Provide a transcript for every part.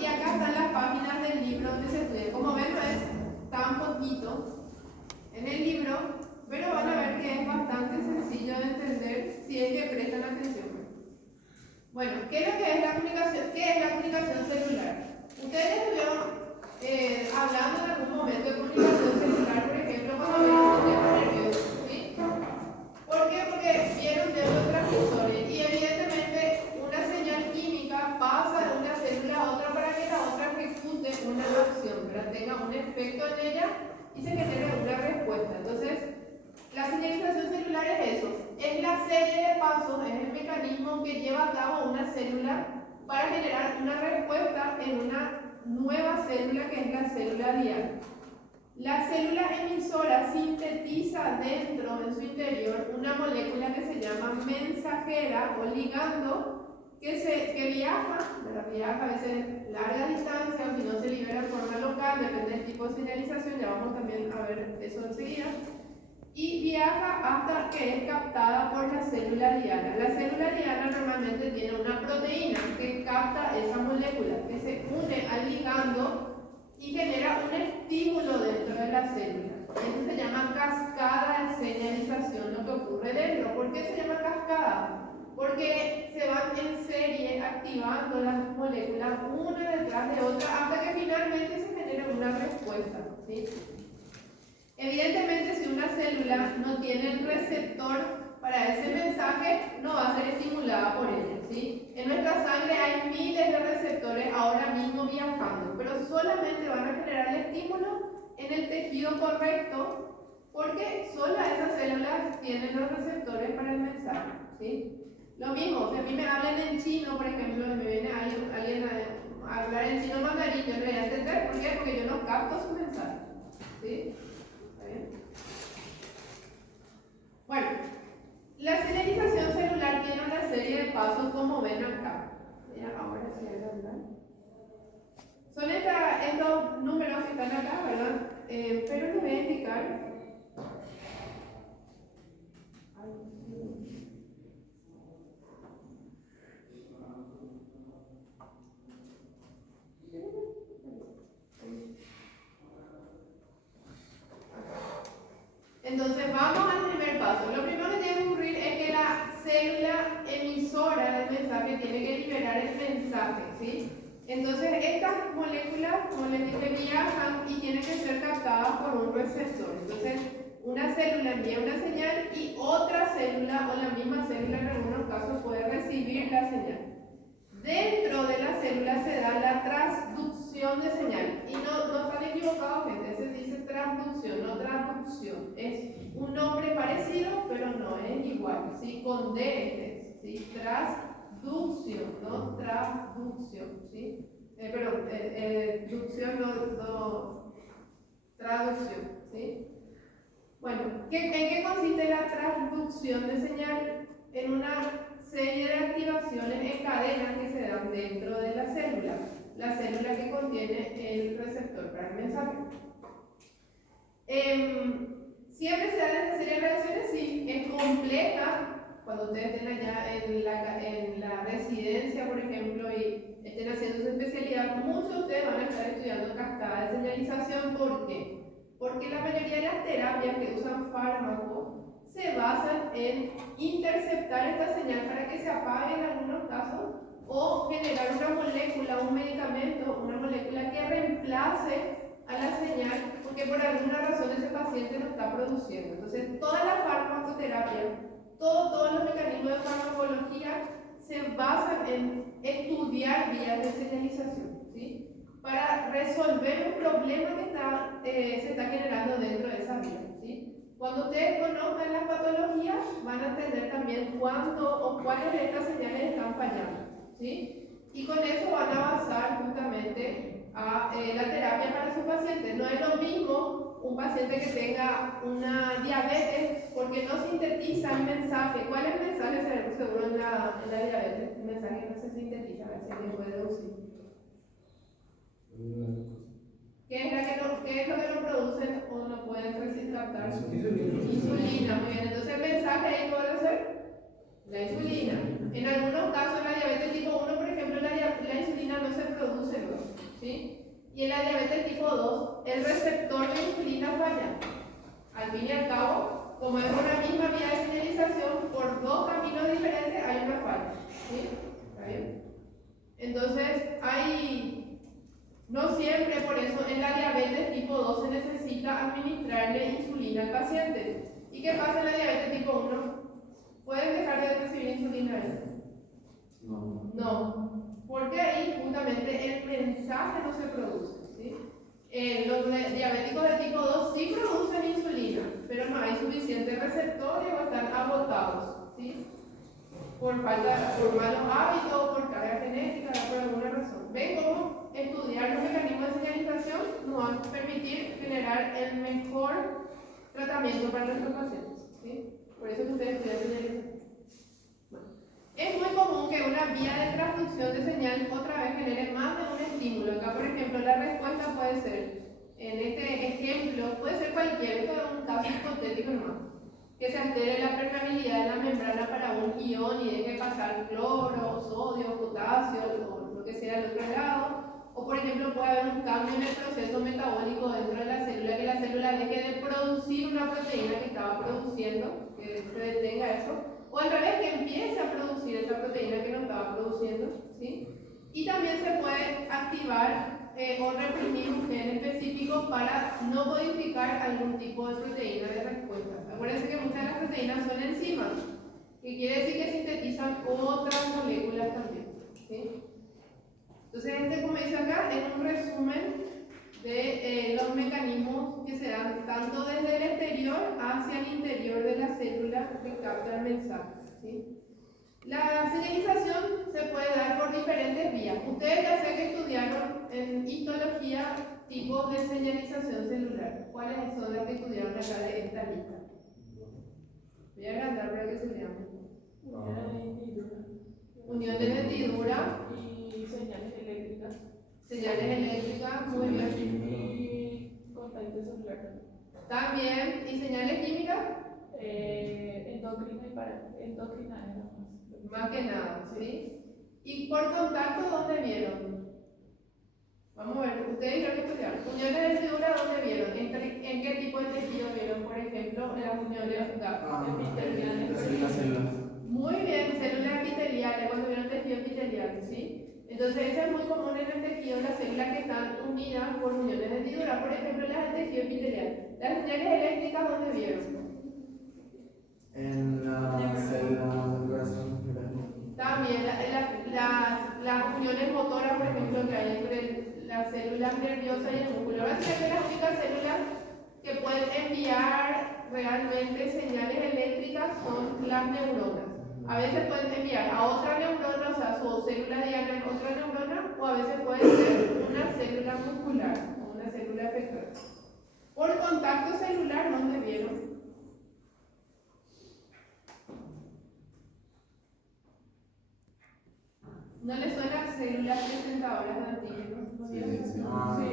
y acá están las páginas del libro donde se estudia. Como ven, no es tan poquito en el libro, pero van a ver que es bastante sencillo de entender si es que prestan atención. Bueno, ¿qué es lo que es la comunicación? ¿Qué es la comunicación celular? Ustedes estuvieron hablando en algún momento de comunicación celular, por ejemplo, cuando ven un sistema nervioso, ¿sí? ¿Por qué? Porque vieron neurotransmisores y evidentemente una señal química pasa de una célula a otra para que la otra ejecute una acción, para tenga un efecto en ella y se genere una respuesta. Entonces, la señalización celular es eso, es la serie de pasos, es el mecanismo que lleva a cabo una célula para generar una respuesta en una nueva célula que es la célula diana. La célula emisora sintetiza dentro, en su interior, una molécula que se llama mensajera o ligando que viaja a veces larga distancia o si no se libera en forma local, depende del tipo de señalización, ya vamos también a ver eso enseguida. Y viaja hasta que es captada por la célula diana. La célula diana normalmente tiene una proteína que capta esa molécula, que se une al ligando y genera un estímulo dentro de la célula. Eso se llama cascada de señalización, lo que ocurre dentro. ¿Por qué se llama cascada? Porque se van en serie activando las moléculas una detrás de otra hasta que finalmente se genera una respuesta, ¿sí? Evidentemente, si una célula no tiene el receptor para ese mensaje, no va a ser estimulada por ella, ¿sí? En nuestra sangre hay miles de receptores ahora mismo viajando, pero solamente van a generar el estímulo en el tejido correcto, porque solo esas células tienen los receptores para el mensaje, ¿sí? Lo mismo, si a mí me hablan en chino, por ejemplo, y me viene alguien a hablar en chino mandarín, yo no voy a entender, ¿por qué? Porque yo no capto su mensaje, ¿sí? Bueno, la señalización celular tiene una serie de pasos como ven acá. Mira, ahora sí, ¿verdad? Son estos números que están acá, ¿verdad? Pero les voy a indicar. Entonces vamos al primer paso. Lo primero que tiene que ocurrir es que la célula emisora del mensaje tiene que liberar el mensaje, ¿sí? Entonces estas moléculas, como les dije, viajan y tienen que ser captadas por un receptor. Entonces una célula envía una señal y otra célula o la misma célula en algunos casos puede recibir la señal. Dentro de la célula se da la transducción de señal. Y no están equivocados, gente. Se dice transducción, no transducción. Es un nombre parecido, pero no es igual. ¿Sí? Con D, ¿sí? Transducción, no transducción. ¿Sí? Ducción, no traducción. ¿Sí? Bueno, ¿en qué consiste la transducción de señal? En una serie de activaciones en cadenas que se dan dentro de la célula que contiene el receptor para el mensaje. Siempre se dan esta serie de reacciones, sí, es compleja. Cuando ustedes estén allá en la residencia, por ejemplo, y estén haciendo su especialidad, muchos de ustedes van a estar estudiando cascada de señalización. ¿Por qué? Porque la mayoría de las terapias que usan fármacos se basan en interceptar esta señal para que se apague en algunos casos o generar una molécula, un medicamento, una molécula que reemplace a la señal porque por alguna razón ese paciente no está produciendo. Entonces, toda la farmacoterapia, todos los mecanismos de farmacología se basan en estudiar vías de señalización, ¿sí? Para resolver un problema que se está generando dentro de esa vía, ¿sí? Cuando ustedes conozcan las patologías, van a entender también cuánto o cuáles de estas señales están fallando, ¿sí? Y con eso van a avanzar justamente a la terapia para su paciente. No es lo mismo un paciente que tenga una diabetes porque no sintetiza el mensaje. ¿Cuál es el mensaje seguro en la diabetes? El mensaje no se sintetiza, a ver si alguien puede deducir. ¿Qué es lo que no producen o no pueden captar? Insulina, muy bien. Entonces el mensaje ahí puede ser la insulina. En algunos casos la diabetes tipo 1, por ejemplo, la insulina no se produce luego. el receptor de insulina falla. Al fin y al cabo, como es una misma vía de señalización, por dos caminos diferentes hay una falla. ¿Sí? ¿Está bien? Entonces, no siempre, por eso en la diabetes tipo 2 se necesita administrarle insulina al paciente. ¿Y qué pasa en la diabetes tipo 1? ¿Pueden dejar de recibir insulina ahí? No, porque ahí justamente el mensaje no se produce. ¿Sí? Los diabéticos de tipo 2 sí producen insulina, pero no hay suficiente receptores o están agotados. ¿Sí? Por malos hábitos, por carga genética, por alguna razón. ¿Ven cómo estudiar los mecanismos de señalización nos va a permitir generar el mejor tratamiento para nuestros pacientes? ¿Sí? Por eso que ustedes estudian señalización. Bueno, es muy común que una vía de transducción de señal otra vez genere más de un estímulo. Acá, por ejemplo, la respuesta puede ser, en este ejemplo, puede ser cualquier, esto es un caso hipotético nomás, que se altere la permeabilidad de la membrana para un ion y deje pasar cloro, sodio, potasio o lo que sea al otro lado. O por ejemplo puede haber un cambio en el proceso metabólico dentro de la célula, que la célula deje de producir una proteína que estaba produciendo, que se detenga eso. O al revés, que empiece a producir esa proteína que no estaba produciendo. ¿Sí? Y también se puede activar o reprimir un gen específico para no modificar algún tipo de proteína de respuesta. Acuérdense que muchas de las proteínas son enzimas, que quiere decir que sintetizan otras moléculas también. ¿Sí? Entonces, como dice acá, es un resumen de los mecanismos que se dan tanto desde el exterior hacia el interior de la célula que capta el mensaje. ¿Sí? La señalización se puede dar por diferentes vías. Ustedes ya sé que estudiaron en histología tipos de señalización celular. ¿Cuáles son las que estudiaron acá de esta lista? Voy a agrandar para que se vean. Uniones de hendidura. Y señales eléctricas. Señales eléctricas, muy bien. Y contacto celular también. ¿Y señales químicas? Endocrina y endocrina era más que nada, ¿sí? ¿Y por contacto dónde vieron? Vamos a ver, ustedes ya que estudiaron. Uniones de hendidura, ¿dónde vieron? ¿En qué tipo de tejido vieron? Por ejemplo, en las uniones epiteliales. Muy bien, células epiteliales, cuando vieron tejido epitelial, ¿sí? Entonces, eso es muy común en el tejido, las células que están unidas por uniones de hendidura. Por ejemplo, las del tejido epitelial. ¿Las señales eléctricas dónde vieron? En la célula del corazón. También las uniones motoras, por ejemplo, que hay entre las células nerviosas y el músculo. Ahora sí que las únicas células que pueden enviar realmente señales eléctricas son las neuronas. A veces pueden enviar a otra neurona, o sea, su célula diana en otra neurona, o a veces puede ser una célula muscular o una célula efectora. Por contacto celular, ¿dónde vieron? ¿No les suenan células presentadoras de antígenos? Sí.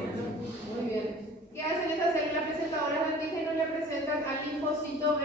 Muy bien. ¿Qué hacen esas células presentadoras de antígenos? Le presentan al linfocito B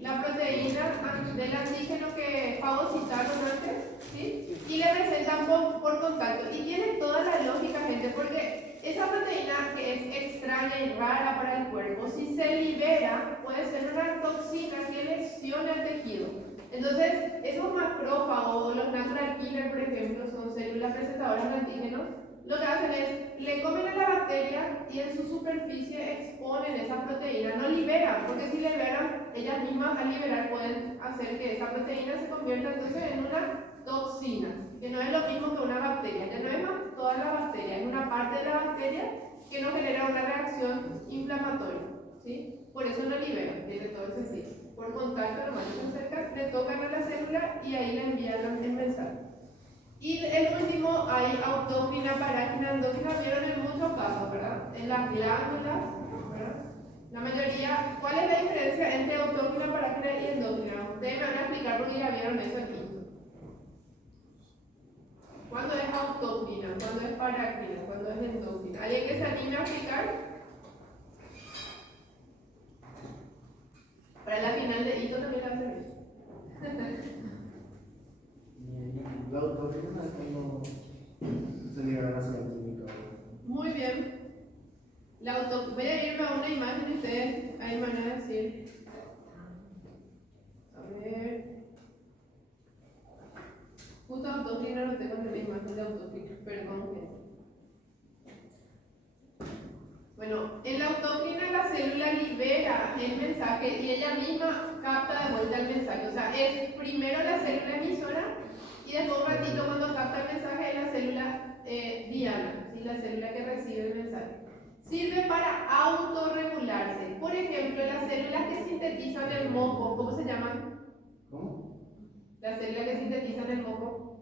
la proteína del antígeno que fagocitaron antes, ¿sí? Y le presentan por contacto. Y tiene toda la lógica, gente, porque esa proteína que es extraña y rara para el cuerpo, si se libera, puede ser una toxina que lesiona el tejido. Entonces, esos macrófagos, los natural killer, por ejemplo, son células presentadoras de antígenos, lo que hacen es, le comen a la bacteria y en su superficie exponen esa proteína, no liberan, porque si liberan, ellas mismas al liberar pueden hacer que esa proteína se convierta entonces en una toxina, que no es lo mismo que una bacteria, ya no es más toda la bacteria, es una parte de la bacteria que nos genera una reacción inflamatoria, ¿sí? Por eso no liberan, tiene todo el sentido. Por contacto nomás se acercan, le tocan a la célula y ahí le envían el mensaje. Y el último, hay autócrina, parácrina, endócrina, vieron en muchos casos, ¿verdad? En las glándulas, ¿verdad? La mayoría, ¿cuál es la diferencia entre autócrina, parácrina y endócrina? Ustedes me van a explicar porque ya vieron eso aquí. ¿Cuándo es autócrina? ¿Cuándo es parácrina? ¿Cuándo es endócrina? ¿Alguien que se anime a explicar? Para la final de hito también la hacen eso. La autócrina es cuando se libera la señal química. Muy bien. Voy a irme a una imagen y ustedes ahí me van a decir. A ver. Justo autoclina no tengo la imagen de autoclina, perdón, gente. Bueno, en la autoclina la célula libera el mensaje y ella misma capta de vuelta el mensaje. O sea, es primero la célula emisora y después un ratito cuando capta el mensaje es la célula diana, ¿sí? La célula que recibe el mensaje. Sirve para autorregularse. Por ejemplo, las células que sintetizan el moco, ¿cómo se llaman? ¿Cómo? Las células que sintetizan el moco.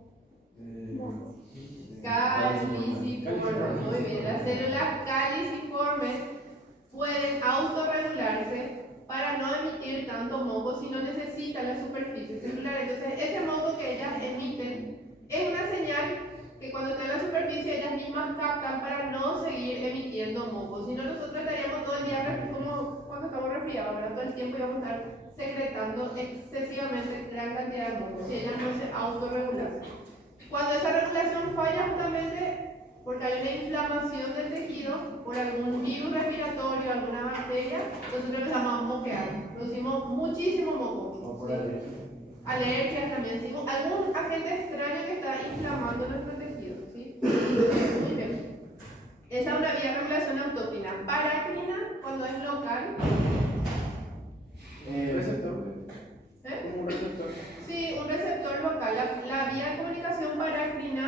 Caliciformes. Muy bien. Las células caliciformes pueden autorregularse para no emitir tanto moco si no necesitan la superficie celular. Entonces, ese moco que ellas emiten es una señal que cuando está en la superficie ellas mismas captan para no seguir emitiendo moco. Si no, nosotros estaríamos todo el día como cuando estamos resfriados, ahora todo el tiempo íbamos a estar secretando excesivamente gran cantidad de moco si ellas no se autorregulan. Cuando esa regulación falla justamente porque hay una inflamación del tejido por algún virus respiratorio, alguna bacteria, nosotros empezamos a moquear, producimos muchísimo moco. O por alergia. Alergias también, ¿sí? Algún agente extraño que está inflamando nuestro tejido, ¿sí? Muy bien. Esa es una vía de regulación autóclina. Parácrina, cuando es local. Receptor. ¿Eh? Un receptor. Sí, un receptor local. La vía de comunicación parácrina,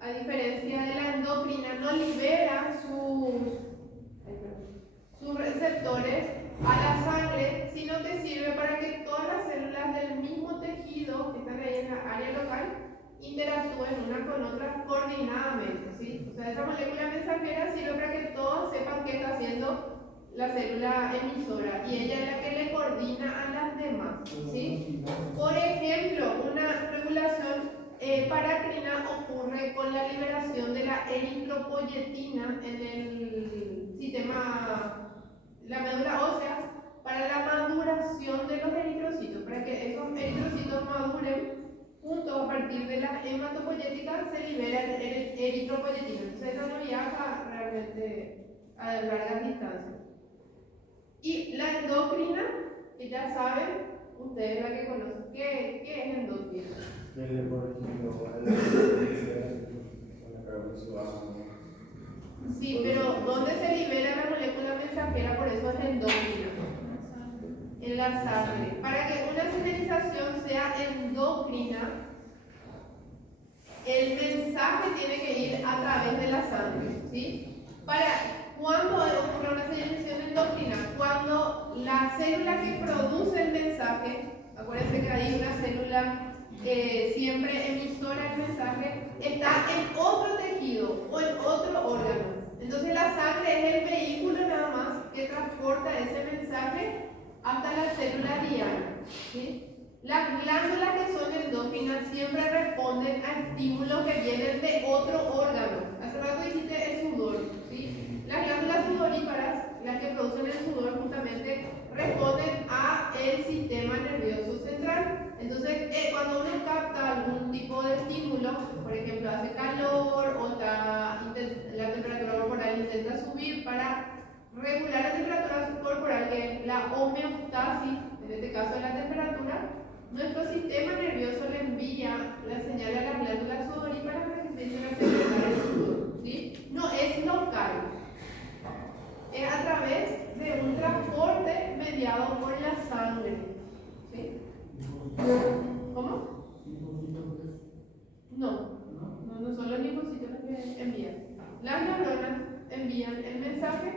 a diferencia de la endocrina, no libera sus receptores a la sangre, sino que sirve para que todas las células del mismo tejido que están ahí en la área local interactúen una con otra coordinadamente, ¿sí? O sea, esa molécula mensajera sirve para que todos sepan qué está haciendo la célula emisora y ella es la que le coordina a las demás, ¿sí? Por ejemplo, una regulación parácrina ocurre con la liberación de la eritropoyetina en el sistema, la médula ósea, para la maduración de los eritrocitos, para que esos eritrocitos maduren juntos a partir de la hematopoyética se libera el eritropoyetina. Entonces eso no viaja realmente a largas distancias. Y la endocrina, que ya saben, ustedes la que conocen, ¿qué es endocrina? Que le por ejemplo la cabeza baja. Sí, pero ¿dónde se libera la molécula mensajera? Por eso es endocrina. En la sangre. Para que una sintetización sea endocrina, el mensaje tiene que ir a través de la sangre, ¿sí? ¿Cuándo ocurre una sintetización endocrina? Cuando la célula que produce el mensaje, acuérdense que hay una célula siempre emisora del mensaje, está en otro tejido o en otro órgano. Entonces la sangre es el vehículo nada más que transporta ese mensaje hasta la célula diana, ¿sí? Las glándulas que son endócrinas siempre responden a estímulos que vienen de otro órgano. Hace rato dijiste el sudor, ¿sí? Las glándulas sudoríparas, las que producen el sudor justamente, responden a el sistema nervioso central. Entonces, cuando uno capta algún tipo de estímulo, por ejemplo, hace calor o la temperatura corporal intenta subir para regular la temperatura corporal, que es la homeostasis, en este caso de la temperatura, nuestro sistema nervioso le envía la señal a las glándulas sudoríparas para que empiecen a secretar el sudor, ¿sí? No es local, es a través de un transporte mediado por la sangre, ¿sí? ¿Cómo? No son los linfocitos los que envían. Las neuronas envían el mensaje,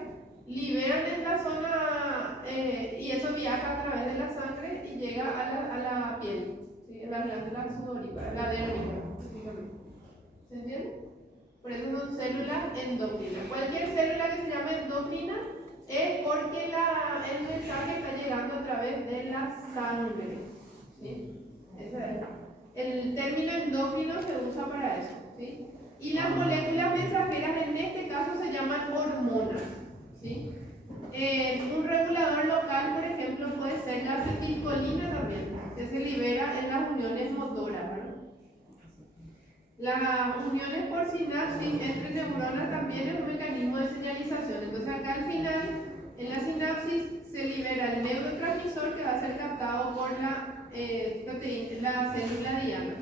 liberan en la zona y eso viaja a través de la sangre y llega a la piel, ¿sí? En las glándulas sudoríparas, la dérmica, básicamente. ¿Se entiende? Por eso son células endócrinas. Cualquier célula que se llame endócrina es porque el mensaje está llegando a través de la sangre, ¿sí? El término endocrino se usa para eso, ¿sí? Y las moléculas mensajeras en este caso se llaman hormonas, ¿sí? Un regulador local, por ejemplo, puede ser la acetilcolina también, que se libera en las uniones motoras, ¿verdad? Las uniones por sinapsis entre neurona también es un mecanismo de señalización. Entonces acá al final, en la sinapsis, se libera el neurotransmisor que va a ser captado por la célula diana.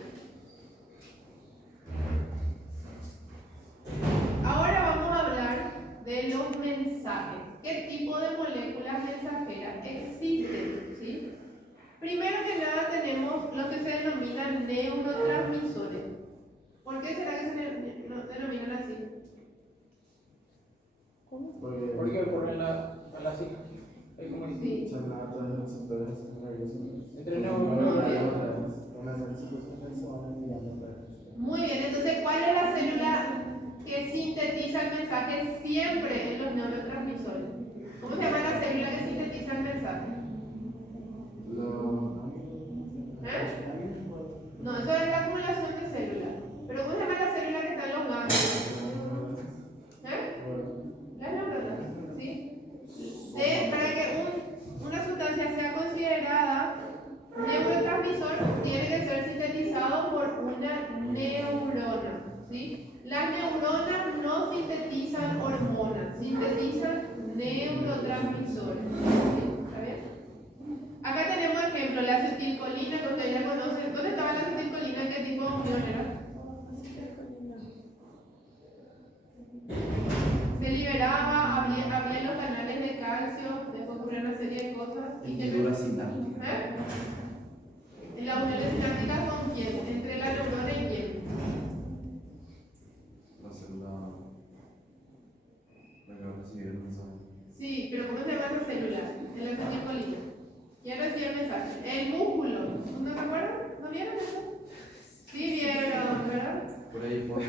Ahora vamos a hablar de los mensajes. ¿Qué tipo de moléculas mensajeras existen? ¿Sí? Primero que nada tenemos lo que se denominan neurotransmisores. ¿Por qué será que se denominan así? Porque ocurre en la psique. Es como Sí. Se trata de los sectores nerviosos. entre Muy bien, entonces, ¿cuál es la célula que sintetiza el mensaje siempre en los neurotransmisores? ¿Cómo se llama la célula que sintetiza el mensaje? No, eso es la acumulación de células. Pero ¿cómo se llama la célula que está en los ganglios? Las neuronas, ¿sí? Para que una sustancia sea considerada neurotransmisor, tiene que ser sintetizado por una neurona, ¿sí? Las neuronas no sintetizan hormonas, sintetizan neurotransmisores, ¿sí? ¿Está bien? Acá tenemos ejemplo, la acetilcolina, que ustedes ya conocen. ¿Dónde estaba la acetilcolina? ¿Qué tipo de unión era? Se liberaba, había los canales de calcio, después ocurrió una serie de cosas. Hendidura sináptica. ¿En la unión sináptica con quién? Entre la neurona y quién. La célula. La que va a recibir el mensaje. Sí, pero ¿cómo se llama esa célula? En la acetilcolina. ¿Quién recibe el mensaje? El músculo. ¿No se acuerdan? ¿No vieron eso? Sí vieron, ¿verdad? Por ahí, por ahí.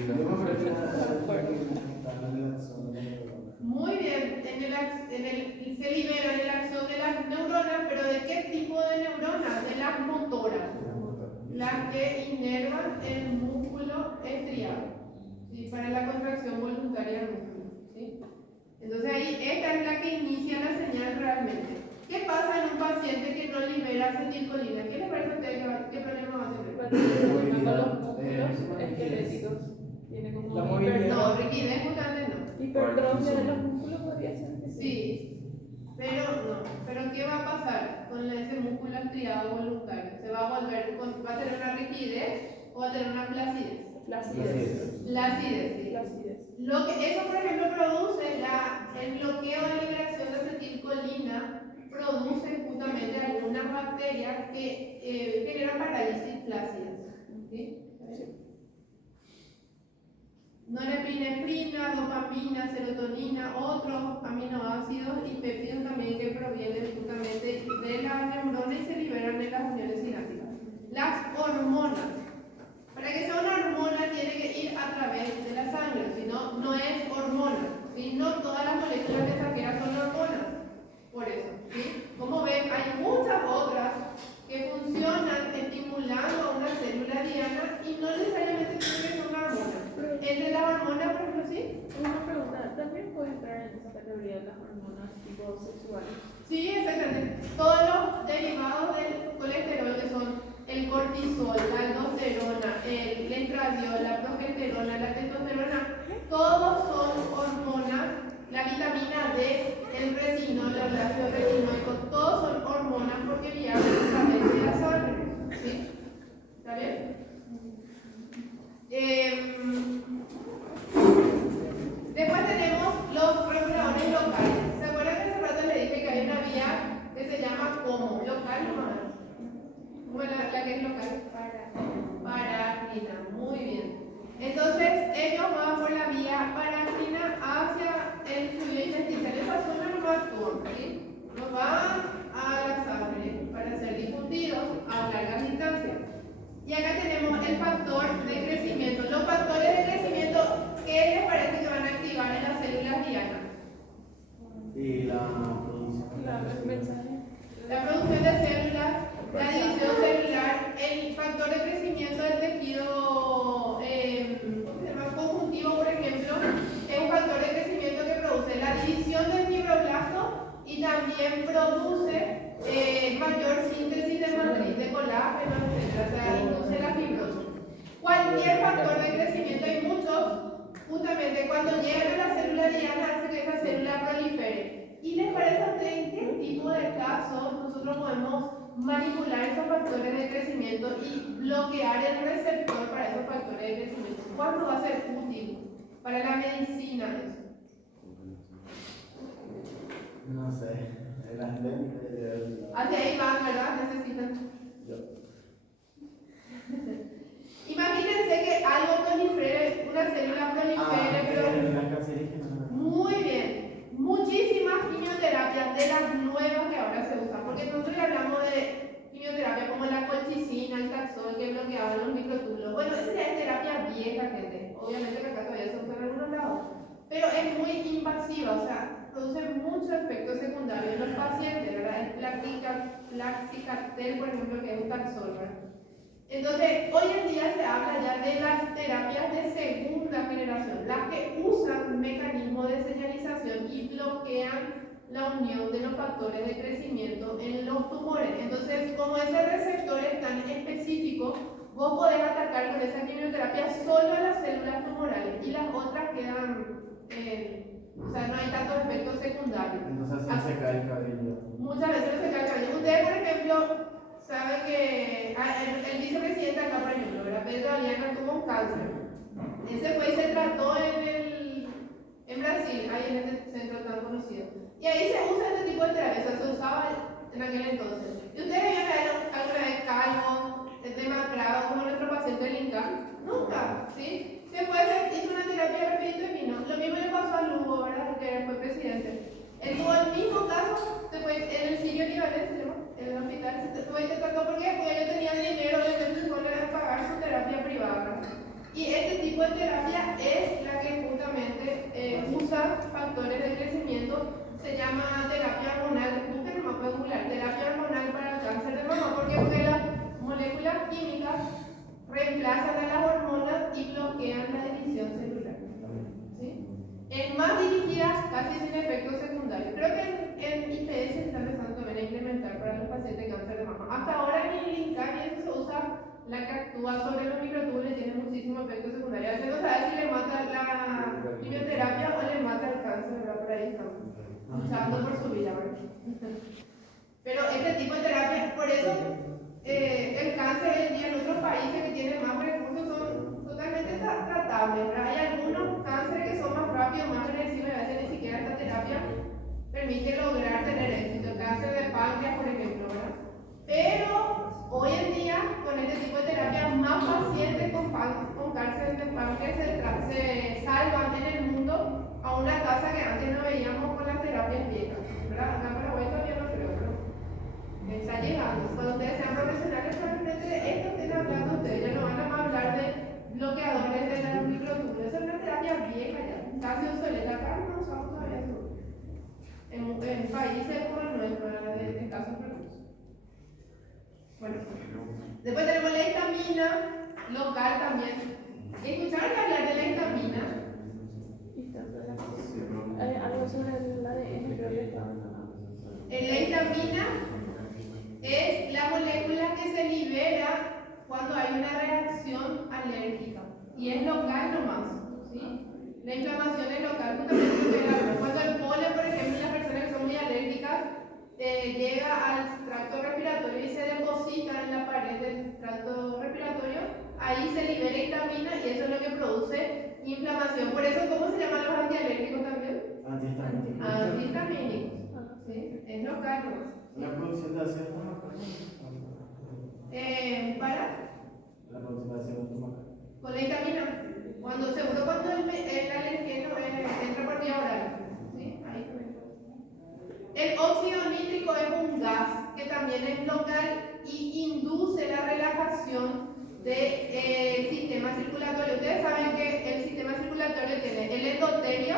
Muy bien, se libera en la acción de las neuronas, pero ¿de qué tipo de neuronas? De las motoras, las que inervan el músculo estriado, ¿sí? Para la contracción voluntaria del músculo, ¿sí? Entonces ahí, esta es la que inicia la señal realmente. ¿Qué pasa en un paciente que no libera acetilcolina? ¿Qué les parece a ustedes? ¿Qué problema va a tener? Con los músculos esqueléticos. Tiene como La movilidad. No, rigidez justamente no. hipertrofia de los músculos podría ser. Sí, pero no. ¿Pero qué va a pasar con ese músculo estriado voluntario? ¿Se va a volver, va a tener una rigidez o va a tener una flacidez? Flacidez. Flacidez, sí. Flacidez. Lo que eso, por ejemplo, produce el bloqueo de liberación de acetilcolina, produce justamente algunas bacterias que generan parálisis flácidas. ¿Sí? Norepinefrina, dopamina, serotonina, otros aminoácidos y péptidos también que provienen justamente de las neuronas y se liberan de las uniones sinápticas. Las hormonas. Para que sea una hormona tiene que ir a través de la sangre, si no, no es hormona. ¿Sí? No todas las moléculas mensajeras son hormonas. Por eso, ¿sí? Como ven, hay muchas otras que funcionan estimulando a una célula diana y no necesariamente tiene que ser una hormona. Entre las hormonas, por ejemplo, ¿sí? Una pregunta, ¿también puede entrar en esa categoría de las hormonas tipo sexuales? Sí, exactamente. Todos los derivados del colesterol, que son el cortisol, la aldosterona, el estradiol, la progesterona, la testosterona, todos son hormonas. La vitamina D, el retinol, el ácido retinoico, todos son hormonas porque viajan a través de la sangre. ¿Sí? ¿Está bien? Después tenemos los reguladores locales. ¿Se acuerdan que hace rato les dije que hay una vía que se llama como local nomás? ¿Cómo es la que es local? Parácrina. Muy bien. Entonces, ellos van por la vía parácrina hacia el fluido intestinal. Esa zona no actúan, ¿sí? No van a la sangre para ser difundidos a largas distancias. Y acá tenemos el factor de crecimiento. Los factores de crecimiento, ¿qué les parece que van a activar en las células dianas? Y la producción. La producción de células, la división celular, el factor de crecimiento del tejido conjuntivo, por ejemplo, es un factor de crecimiento que produce la división del fibroblasto y también produce mayor síntesis de matriz de colágeno, etc. O sea, induce la fibrosis. Cualquier factor de crecimiento, hay muchos manipular esos factores de crecimiento y bloquear el receptor para esos factores de crecimiento. ¿Cuándo va a ser útil para la medicina eso? No sé. La gente Hacia ahí van, ¿verdad? Necesitan. Imagínense que algo prolifere, una célula prolifere, pero la cancerígena. muy bien. Muchísimas quimioterapias de las nuevas que ahora se usan, porque nosotros ya hablamos de quimioterapia como la colchicina, el taxol que bloqueaban los microtúbulos. Bueno, esa ya es terapia vieja, gente. Obviamente que acá todavía se usa en algunos lados, pero es muy invasiva, o sea, produce mucho efecto secundario en los pacientes, ¿verdad? Es Plaxicatel, por ejemplo, que es un taxol, ¿verdad? Entonces, hoy en día se habla ya de las terapias de segunda generación, las que usan mecanismos de señalización y bloquean la unión de los factores de crecimiento en los tumores. Entonces, como ese receptor es tan específico, vos podés atacar con esa quimioterapia solo a las células tumorales y las otras quedan, o sea, no hay tantos efectos secundarios. Entonces así se cae el cabello. Muchas veces se cae el cabello. Ustedes, por ejemplo, saben que el vicepresidente acá, por ejemplo, ¿verdad? Pedro Aliana tuvo un cáncer. Ese fue y se trató en Brasil, ahí en este centro tan conocido. Y ahí se usa este tipo de terapia, o sea, se usaba en aquel entonces. ¿Y ustedes vieron alguna vez calvo, demacrado, como nuestro paciente del INCAM? Nunca, ¿sí? Se fue, hizo una terapia rapidito y vino. Lo mismo le pasó a Lugo, ¿verdad? Que fue presidente. Él tuvo el mismo caso, se fue en el Sirio Libanés, en el hospital, se fue y se trató porque ellos tenían dinero, les fue a pagar su terapia privada. Y este tipo de terapia es la que justamente usa factores de crecimiento, se llama terapia hormonal, busquen el mapa angular, terapia hormonal para el cáncer de mama. ¿Por qué? Porque las moléculas químicas reemplazan a las hormonas y bloquean la división celular. ¿Sí? Es más dirigida, casi sin efectos secundarios. Creo que en IPS se está empezando también a implementar para los pacientes de cáncer de mama. Hasta ahora en el INCAR se usa la que actúa sobre los microtúbulos y tiene muchísimos efectos secundarios. A veces no sabe si le mata la quimioterapia o le mata el cáncer, ¿verdad? Por ahí estamos luchando por su vida, ¿verdad? Pero este tipo de terapia, por eso el cáncer hoy en día en otros países que tienen más recursos son totalmente tratables, ¿verdad? Hay algunos cánceres que son más rápidos, más agresivos, y a veces ni siquiera esta terapia permite lograr tener éxito. El cáncer de páncreas, por ejemplo, ¿verdad? Pero hoy en día, con este tipo de terapia, más pacientes con cáncer de páncreas se salvan en el mundo a una tasa que antes no veíamos con las terapias viejas, ¿verdad? Acá en Paraguay todavía no creo, pero está llegando. Cuando ustedes sean profesionales, probablemente de esto estén hablando ustedes, ya no van a hablar de bloqueadores de la microtúbulos. Esa es una terapia vieja ya, casi obsoleta. Acá no usamos todavía eso. En países como el nuestro, de escasos recursos. Bueno, después tenemos la histamina local también. ¿Escucharon hablar de la histamina? Algo sobre el ADN, creo que estaba hablando. La histamina es la molécula que se libera cuando hay una reacción alérgica y es local nomás, ¿sí? La inflamación es local, justamente cuando el polen, por ejemplo, las personas que son muy alérgicas, llega al tracto respiratorio y se deposita en la pared del tracto respiratorio, ahí se libera histamina y eso es lo que produce inflamación. Por eso, ¿cómo se llaman los antialérgicos también? Antihistamínicos. Antihistamínicos, ¿sí? Es local nomás. La producción de ácido ¿Para? La producción de ácido estomacal. Con la histamina. Seguro cuando el alergeno entra por vía oral. ¿Sí? Ahí también. El óxido nítrico es un gas que también es local y induce la relajación del sistema circulatorio. Ustedes saben que el sistema circulatorio tiene el endotelio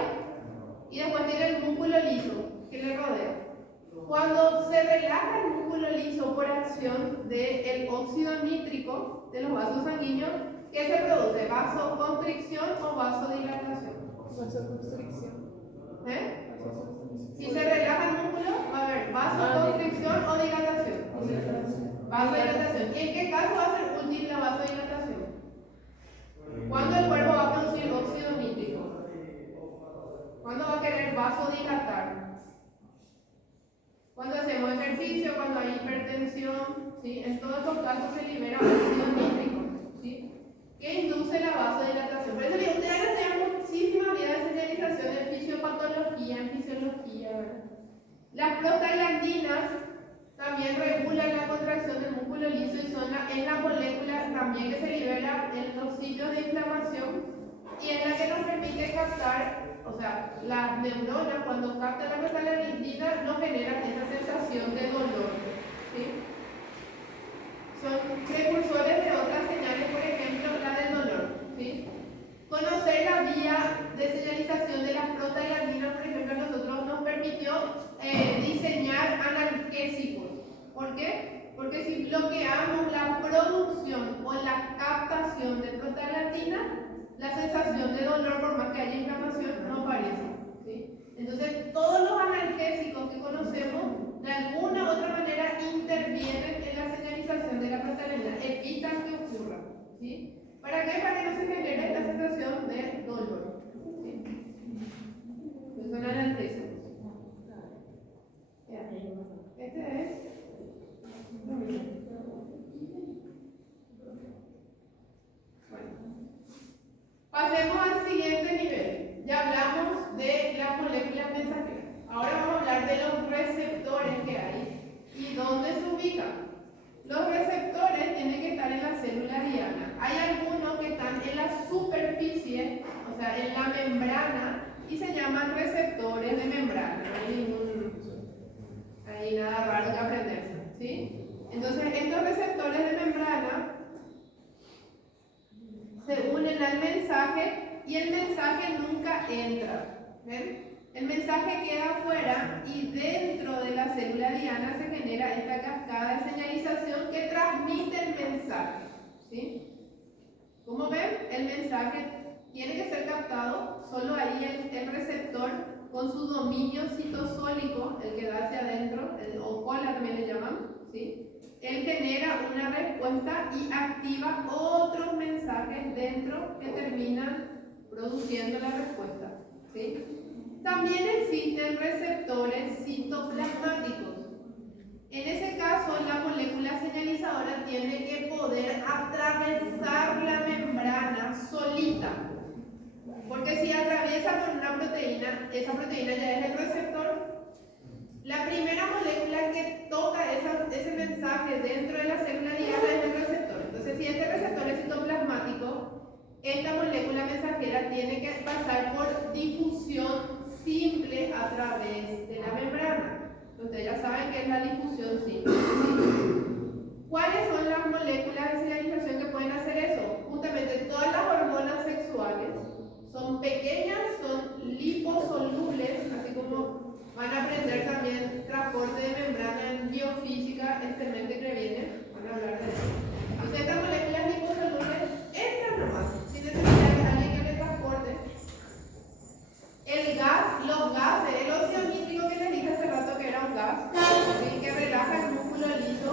y después tiene el músculo liso que le rodea. Cuando se relaja el músculo liso por acción del óxido nítrico de los vasos sanguíneos, ¿qué se produce? ¿Vasoconstricción o vasodilatación? Vasoconstricción. Si se relaja el músculo, va a haber vasoconstricción o dilatación. Vasodilatación. ¿Y en qué caso va a ser útil la vasodilatación? ¿Cuándo el cuerpo va a producir óxido nítrico? ¿Cuándo va a querer vasodilatar? Cuando hacemos hacemos ejercicio, cuando hay hipertensión, ¿sí? En todos estos casos se libera óxido nítrico, ¿sí? Que induce la vasodilatación. Por eso les ustedes van a tener muchísimas vías de señalización en fisiopatología, en fisiología, ¿verdad? Las prostaglandinas también regulan la contracción del músculo liso y son es la molécula también que se libera en los sitios de inflamación y es la que nos permite captar, o sea, las neuronas cuando captan la prostaglandina no generan esa sensación de dolor, ¿sí? Son precursores de otras señales, por ejemplo, la del dolor, ¿sí? Conocer la vía de señalización de las prostaglandinas, por ejemplo, a nosotros nos permitió diseñar analgésicos. ¿Por qué? Porque si bloqueamos la producción o la captación de prostaglandina, la sensación de dolor, por más que haya inflamación, no aparece, ¿sí? Entonces, todos los analgésicos que conocemos, de alguna u otra manera, intervienen en la señalización de la prostaglandina, evitan que ocurra, ¿sí? ¿Para qué? Para que no se genere la sensación de dolor, ¿sí? Pues son analgésicos. Este es... Bueno. Pasemos al siguiente nivel. Ya hablamos de las moléculas mensajeras. Ahora vamos a hablar de los receptores que hay y dónde se ubican. Los receptores tienen que estar en la célula diana. Hay algunos que están en la superficie, o sea, en la membrana, y se llaman receptores de membrana. No hay nada raro que aprenderse, ¿sí? Entonces, estos receptores de membrana se unen al mensaje y el mensaje nunca entra. ¿Ven? El mensaje queda afuera y dentro de la célula diana se genera esta cascada de señalización que transmite el mensaje, ¿sí? Como ven, el mensaje tiene que ser captado, solo ahí el receptor con su dominio citosólico, el que da hacia adentro, o cola también le llaman, ¿sí? Él genera una respuesta y activa otros mensajes dentro que terminan produciendo la respuesta, ¿sí? También existen receptores citoplasmáticos. En ese caso, la molécula señalizadora tiene que poder atravesar la membrana solita. Porque si atraviesa con una proteína, esa proteína ya es el receptor. La primera molécula que toca ese mensaje dentro de la célula diana es el receptor. Entonces, si este receptor es citoplasmático, esta molécula mensajera tiene que pasar por difusión simple a través de la membrana. Ustedes ya saben que es la difusión simple. ¿Cuáles son las moléculas de señalización que pueden hacer eso? Justamente todas las hormonas sexuales son pequeñas, son liposolubles, así como van a aprender también transporte de membrana en biofísica el semestre que viene, van a hablar de eso. Entonces estas moléculas liposolubles entran nomás, sin necesidad de alguien que les transporte. El gas, los gases, el óxido nítrico que les dije hace rato que era un gas, ¿sí? Que relaja el músculo liso,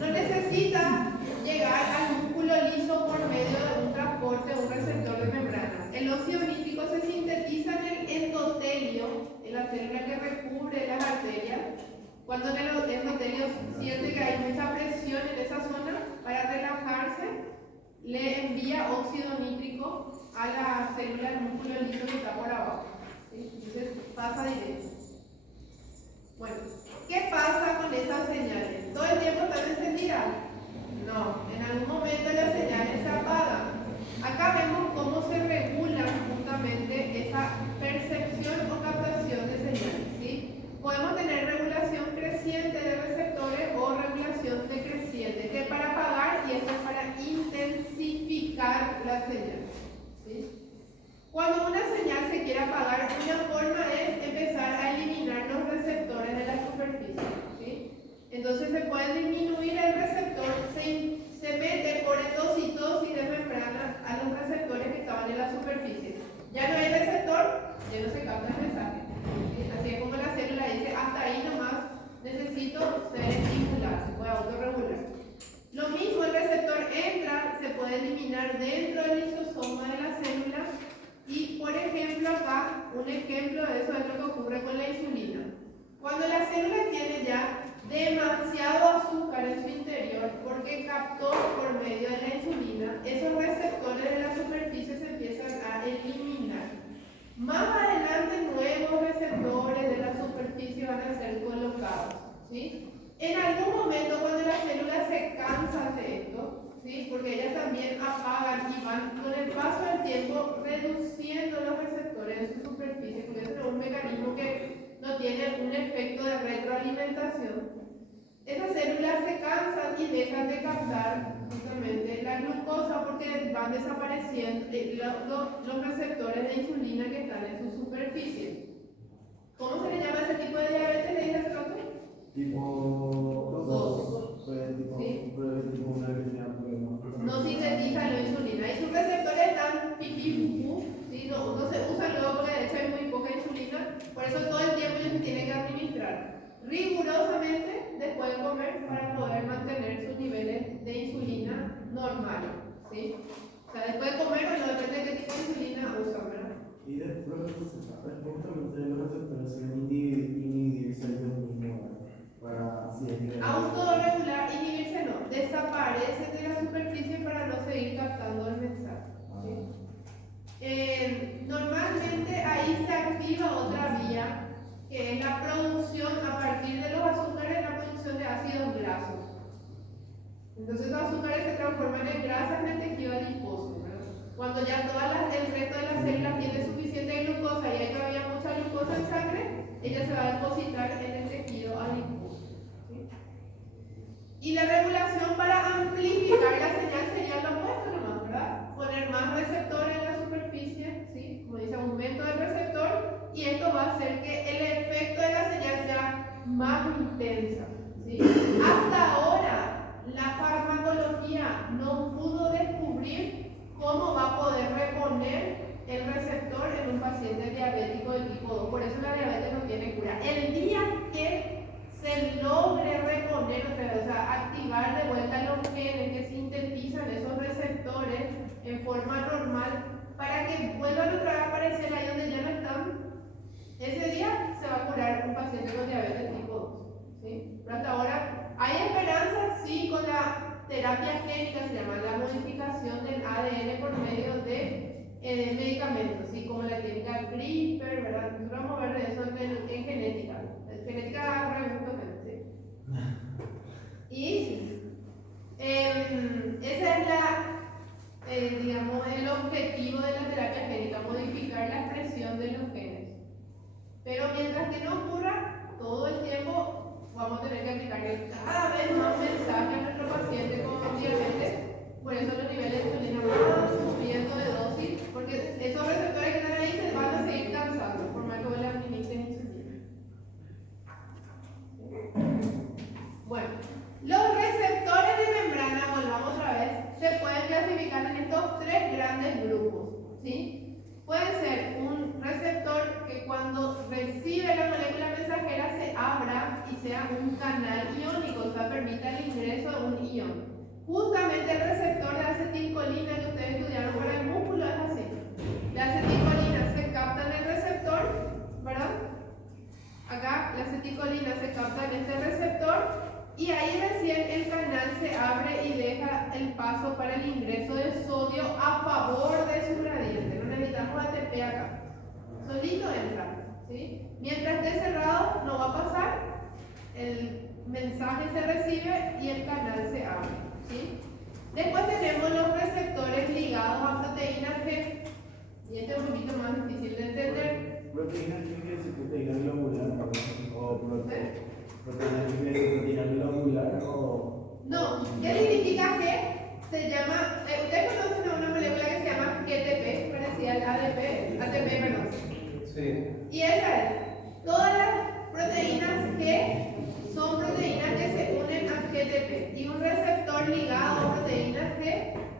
no necesita llegar al músculo liso por medio de un transporte o un receptor de membrana. El óxido nítrico se sintetiza en el endotelio, en la célula que recubre las arterias. Cuando en el endotelio siente que hay mucha presión en esa zona, para relajarse, le envía óxido nítrico a la célula del músculo liso que está por abajo, ¿sí? Entonces pasa directo. Bueno, ¿qué pasa con esas señales? ¿Todo el tiempo están encendidas? No, en algún momento las señales se apagan. Acá vemos cómo se regula justamente esa percepción o captación de señales, ¿sí? Podemos tener regulación creciente de receptores o regulación decreciente, que es para apagar y esto es para intensificar la señal, ¿sí? Cuando una señal se quiere apagar, una forma es empezar a eliminar los receptores de la superficie, ¿sí? Entonces se puede disminuir el receptor, se mete por endocitosis de membrana a los receptores que estaban en la superficie. Ya no hay receptor, ya no se capta el mensaje, ¿sí? Así es como la célula dice, hasta ahí nomás necesito ser estimulada, se puede autorregular. Lo mismo, el receptor entra, se puede eliminar dentro del lisosoma de la célula. Y por ejemplo acá, un ejemplo de eso es lo que ocurre con la insulina. Cuando la célula tiene ya demasiado azúcar en su interior porque captó por medio de la insulina, esos receptores de la superficie se empiezan a eliminar. Más adelante nuevos receptores de la superficie van a ser colocados, ¿sí? En algún momento cuando las células se cansan de esto, ¿sí? Porque ellas también apagan y van con el paso del tiempo reduciendo los receptores en su superficie, porque es un mecanismo que no tiene un efecto de retroalimentación. Esas células se cansan y dejan de captar justamente la glucosa porque van desapareciendo los receptores de insulina que están en su superficie. ¿Cómo se le llama ese tipo de diabetes? ¿Le dije hace rato? Tipo 2. Sí. Tipo una que tenía problemas. No sintetiza la insulina y sus receptores están pipí, ¿sí? No se usan luego porque de hecho hay muy poca insulina, por eso todo el tiempo ellos se tienen que administrar rigurosamente después de comer para poder mantener sus niveles de insulina normales, ¿sí? O sea, después de comer, bueno, depende de qué tipo de insulina usan, ¿verdad? Y después, justamente los receptores suelen inhibirse ellos mismos para si es que. Autorregular, inhibirse no, desaparecen de la superficie para no seguir captando el mensaje, ¿sí? Normalmente ahí se activa otra vía que es la producción a partir de los azúcares, la producción de ácidos grasos. Entonces los azúcares se transforman en grasas en el tejido adiposo, ¿verdad? Cuando ya el resto de las células tiene suficiente glucosa y hay todavía mucha glucosa en sangre, ella se va a depositar en el tejido adiposo, ¿sí? Y la regulación para amplificar la señal sería lo opuesto nomás, ¿verdad? Poner más receptores en la superficie, ¿sí? Como dice, aumento del receptor, y esto va a hacer que el efecto de la señal sea más intensa, ¿sí? Hasta ahora, la farmacología no pudo descubrir cómo va a poder reponer el receptor en un paciente diabético de tipo 2. Por eso la diabetes no tiene cura. El día que se logre reponer, o sea, activar de vuelta los genes que sintetizan esos receptores en forma normal para que vuelvan otra vez a aparecer ahí donde ya no están, ese día se va a curar un paciente con diabetes tipo 2, ¿sí? Pero hasta ahora hay esperanza, sí, con la terapia génica, se llama la modificación del ADN por medio de medicamentos, ¿sí? Como la técnica CRISPR, ¿verdad? Nosotros vamos a ver de eso en genética. Genética re gusto, ¿sí? Y esa es digamos, el objetivo de la terapia génica, modificar la expresión de los genes. Pero mientras que no ocurra, todo el tiempo vamos a tener que aplicarle cada vez más mensajes a nuestro paciente con diabetes. Por eso los niveles de insulina van subiendo de dosis, porque esos receptores que están ahí se van a seguir cansando, por más que le administren insulina. Bueno, los receptores de membrana, volvamos otra vez, se pueden clasificar en estos tres grandes grupos, ¿sí? Puede ser un receptor que cuando recibe la molécula mensajera se abra y sea un canal iónico, o sea, permita el ingreso de un ion. Justamente el receptor de acetilcolina que ustedes estudiaron para el músculo es así. La acetilcolina se capta en el receptor, ¿verdad? Acá la acetilcolina se capta en este receptor y ahí recién el canal se abre y deja el paso para el ingreso de sodio a favor de su gradiente. No necesitamos ATP acá. Solito entra, ¿sí? Mientras esté cerrado no va a pasar, el mensaje se recibe y el canal se abre, ¿sí? Después tenemos los receptores ligados a proteínas G. Y este es un poquito más difícil de entender. ¿Proteína quiere decir proteína globular o proteína globular o...? No, ¿qué significa G? Se llama, ustedes conocen a una molécula que se llama GTP, parecida al ATP, perdón. Sí. Y esa es, todas las proteínas G son proteínas que se unen a GTP. Y un receptor ligado a proteínas G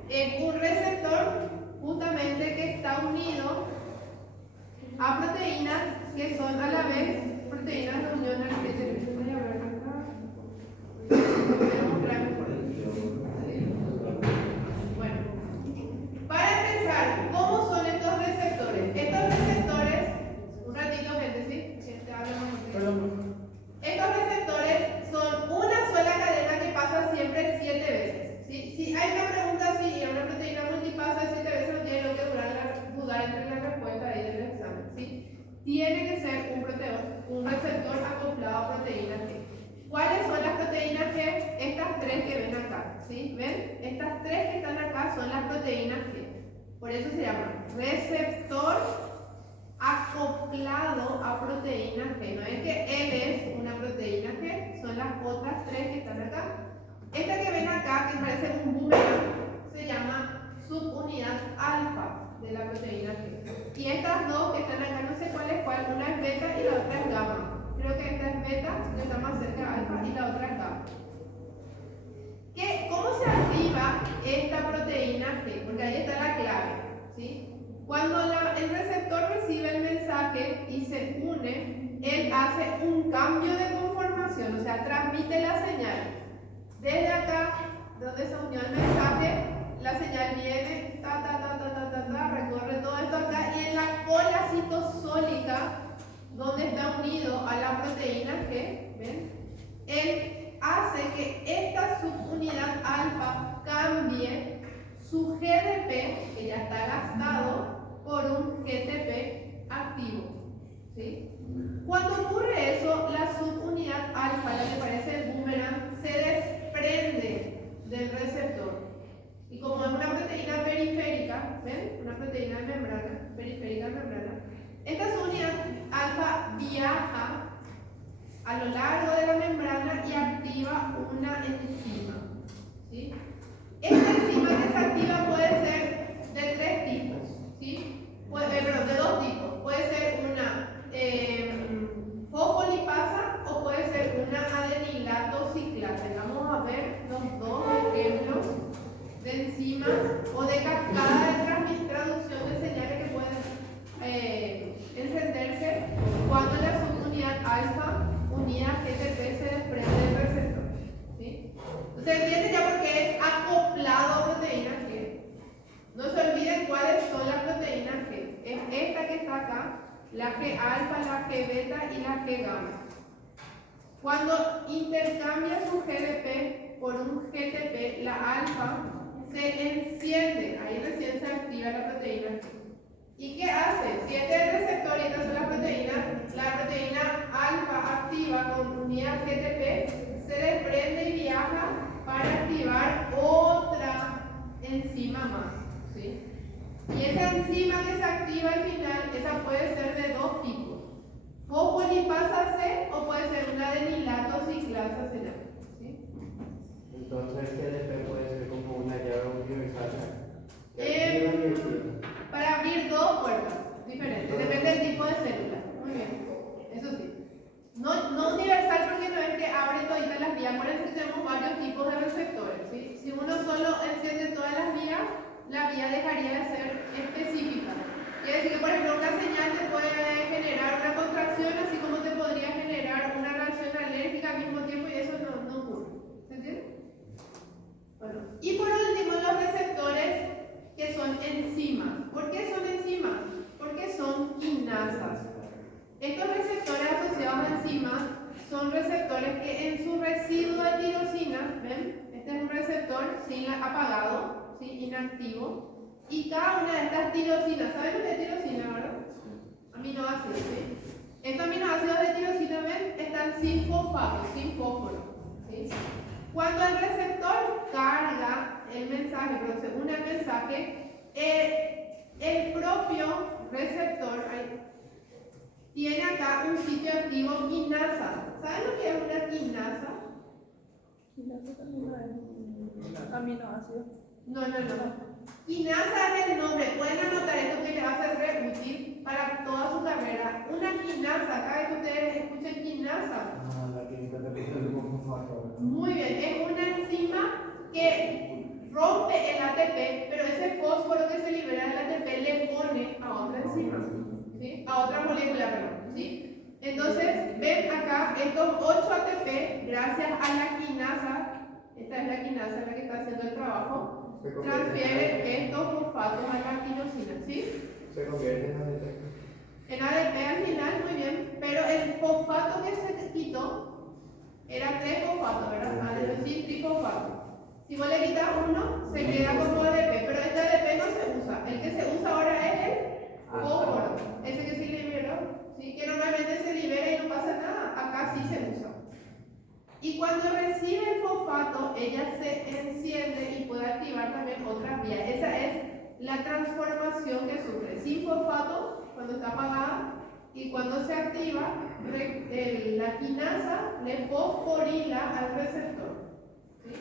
es un receptor justamente que está unido a proteínas que son a la vez proteínas de unión al GTP. Voy a ver acá. Voy a mostrar mejor. Bueno, para empezar, ¿cómo son estos receptores? Estos receptores, un ratito, gente, ¿sí? Gente, habla más. Perdón. tiene que ser un receptor acoplado a proteína G. ¿Cuáles son las proteínas G? Estas tres que ven acá, ¿sí? ¿Ven? Estas tres que están acá son las proteínas G. Por eso se llama receptor acoplado a proteína G. No es que él es una proteína G, son las otras tres que están acá. Esta que ven acá, que parece un boomerang, se llama subunidad alfa de la proteína G. Y estas dos que están acá, no sé cuál es cuál, una es beta y la otra es gamma. Creo que esta es beta, que está más cerca de alfa, y la otra es gamma. ¿Cómo se activa esta proteína G? Porque ahí está la clave, ¿sí? Cuando el receptor recibe el mensaje y se une, él hace un cambio de conformación, o sea, transmite la señal. Desde acá, donde se unió el mensaje, la señal viene, recorre todo esto acá, y en la cola citosólica, donde está unido a la proteína G, ¿ven? Él hace que esta subunidad alfa cambie su GDP, que ya está gastado, por un GTP activo, ¿sí? Cuando ocurre eso, la subunidad alfa, la que parece el boomerang, se desprende del receptor. Y como es una proteína periférica, ¿ven? Una proteína de membrana, periférica de membrana, esta subunidad alfa viaja a lo largo de la membrana y activa una enzima, ¿sí? Esta enzima que se activa puede ser de tres tipos, ¿sí? De dos tipos. Puede ser una fosfolipasa o puede ser una adenilato ciclasa. Vamos a ver los dos ejemplos de enzimas o de cascada de traducción de señales que pueden encenderse cuando la subunidad alfa unida a GTP se desprende del receptor, ¿sí? Entonces entienden ya por qué es acoplado a proteína G. No se olviden cuáles son las proteínas G. Es esta que está acá, la G alfa, la G beta y la G gamma. Cuando intercambia su GDP por un GTP, la alfa se enciende, ahí recién se activa la proteína G. ¿Y qué hace? Si este es el receptor y estas son las proteínas, la proteína alfa activa con unidad GTP se desprende y viaja para activar otra enzima más, ¿sí? Y esa enzima que se activa al final, esa puede ser de dos tipos: fosfolipasa C o puede ser una adenilato ciclasa C, ¿sí? Entonces, GDP puede ser como una llave universal. Para abrir dos puertas diferentes, depende del tipo de célula. Muy bien, eso sí. No universal porque no es que abre toditas las vías, por eso tenemos varios tipos de receptores, ¿sí? Si uno solo enciende todas las vías, la vía dejaría de ser específica. Quiere decir que, por ejemplo, una señal te puede generar una contracción, así como te podría generar una reacción alérgica al mismo tiempo, y eso no ocurre. ¿Se entiende? Bueno, y por último, los receptores que son enzimas. ¿Por qué son enzimas? Porque son quinasas. Estos receptores asociados a enzimas son receptores que en su residuo de tirosina, ¿ven? Este es un receptor apagado, ¿sí? Inactivo. Y cada una de estas tirosinas, ¿saben lo que es tirosina, verdad? Aminoácidos, ¿sí? Estos aminoácidos de tirosina, ¿ven? Están sin fosfato, sin fósforo, ¿sí? Cuando el receptor carga el mensaje, pero se une al mensaje, el propio receptor tiene acá un sitio activo quinasa. ¿Saben lo que es una quinasa? Quinasa también no es aminoácido. No. Quinasa es el nombre. Pueden anotar esto que les va a ser re útil para toda su carrera. Una quinasa, cada vez que ustedes escuchen quinasa. La que interpreta el fosfato. Muy bien, es una enzima que rompe el ATP, pero ese fósforo que se libera del ATP le pone a otra enzima, ¿sí? A otra molécula, perdón, ¿sí? Entonces, ven acá, estos 8 ATP, gracias a la quinasa, esta es la quinasa la que está haciendo el trabajo, transfiere estos fosfatos a la quinosina, ¿sí? Se convierte en ADP. En ADP al final, muy bien, pero el fosfato que se quitó era 3 fosfatos, ¿verdad? Adenosín trifosfato. Si vos le quitas uno, se queda como ADP, pero este ADP no se usa. El que se usa ahora es el fósforo, ese que sí liberó, así se usa. Y cuando recibe el fosfato, ella se enciende y puede activar también otras vías. Esa es la transformación que sufre. Sin fosfato, cuando está apagada, y cuando se activa, la quinasa le fosforila al receptor. ¿Sí?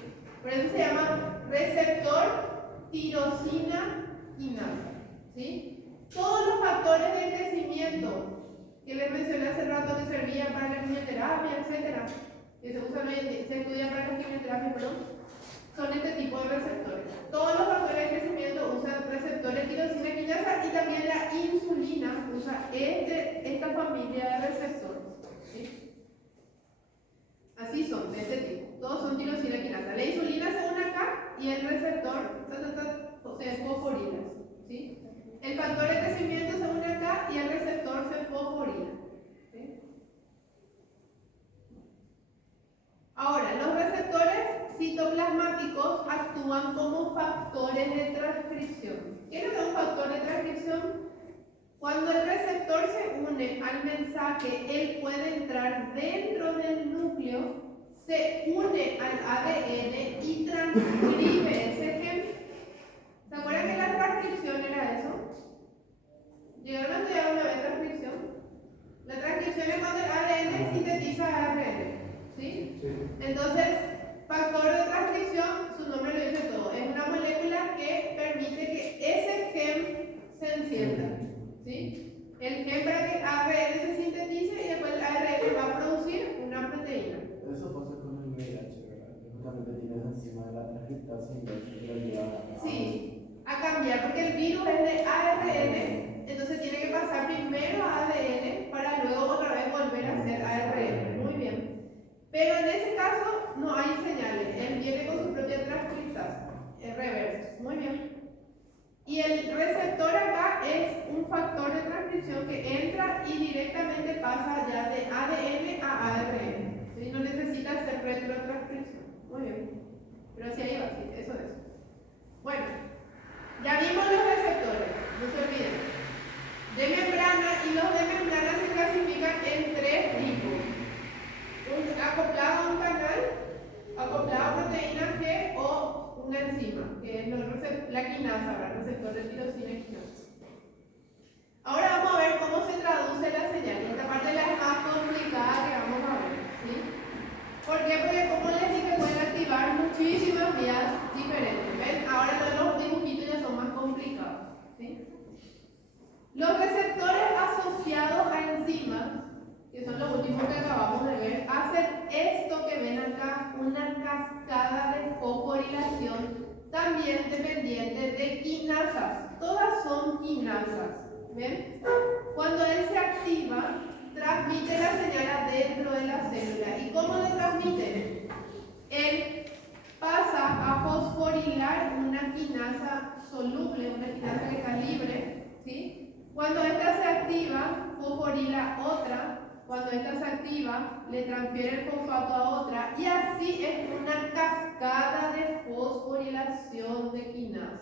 Por eso se llama receptor tirosina quinasa. ¿Sí? Todos los factores de crecimiento que les mencioné hace rato que servían para la quimioterapia, etcétera, que se usan hoy en día, se estudia para la quimioterapia, perdón, son este tipo de receptores. Todos los factores de crecimiento usan receptores tirosina quinasa y también la insulina usa esta familia de receptores. ¿Sí? Así son, de este tipo. Todos son tirosina quinasa. La insulina se une acá y el receptor se fosforila. ¿Sí? El factor de crecimiento se une acá y el receptor se fosforila. ¿Sí? Ahora, los receptores citoplasmáticos actúan como factores de transcripción. ¿Qué es lo que es un factor de transcripción? Cuando el receptor se une al mensaje, él puede entrar dentro del núcleo, se une al ADN y transcribe ese gen. ¿Se acuerdan que la transcripción era eso? ¿Llegaron a estudiar una vez transcripción? La transcripción es cuando el ADN sintetiza ARN. ¿Sí? Sí. Entonces, factor de transcripción, su nombre lo dice todo. Es una molécula que permite que ese gen se encienda. ¿Sí? El gen para que ARN se sintetice y después el ARN va a producir una proteína. Eso pasa con el VIH, ¿verdad? Justamente tienes encima de la transcriptasa y lo ayuda a... Sí, a cambiar, porque el virus es de ARN, entonces tiene que pasar primero a ADN para luego otra vez volver a ser ARN. Muy bien. Pero en ese caso no hay señales, él viene con su propia transcriptasa, es reverso. Muy bien. Y el receptor acá es un factor de transcripción que entra y directamente pasa ya de ADN a ARN. ¿Sí? No necesita hacer retrotranscripción. Muy bien. Pero sí ahí va, sí, eso es. Bueno, ya vimos los receptores, no se olviden. De membrana, y los de membrana se clasifican en tres tipos. Acoplado a un canal, acoplado a proteína G o una enzima, que es la quinasa, el receptor de tirosina quinasa. Ahora vamos a ver cómo se traduce la señal. Esta parte es la más complicada que vamos a ver. ¿Sí? ¿Por qué? Porque como les dije, pueden activar muchísimas vías diferentes. ¿Ven? Ahora los dibujitos ya son más complicados. ¿Sí? Los receptores asociados a enzimas, que son los últimos que acabamos de ver, hacen esto que ven acá, una cascada de fosforilación, también dependiente de quinasas. Todas son quinasas. ¿Ven? Cuando él se activa, transmite la señal adentro de la célula. ¿Y cómo lo transmite? Él pasa a fosforilar una quinasa soluble, una quinasa que está libre. ¿Sí? Cuando esta se activa, fosforila otra. Cuando esta se activa, le transfiere el fosfato a otra. Y así es una cascada de fosforilación de quinasas.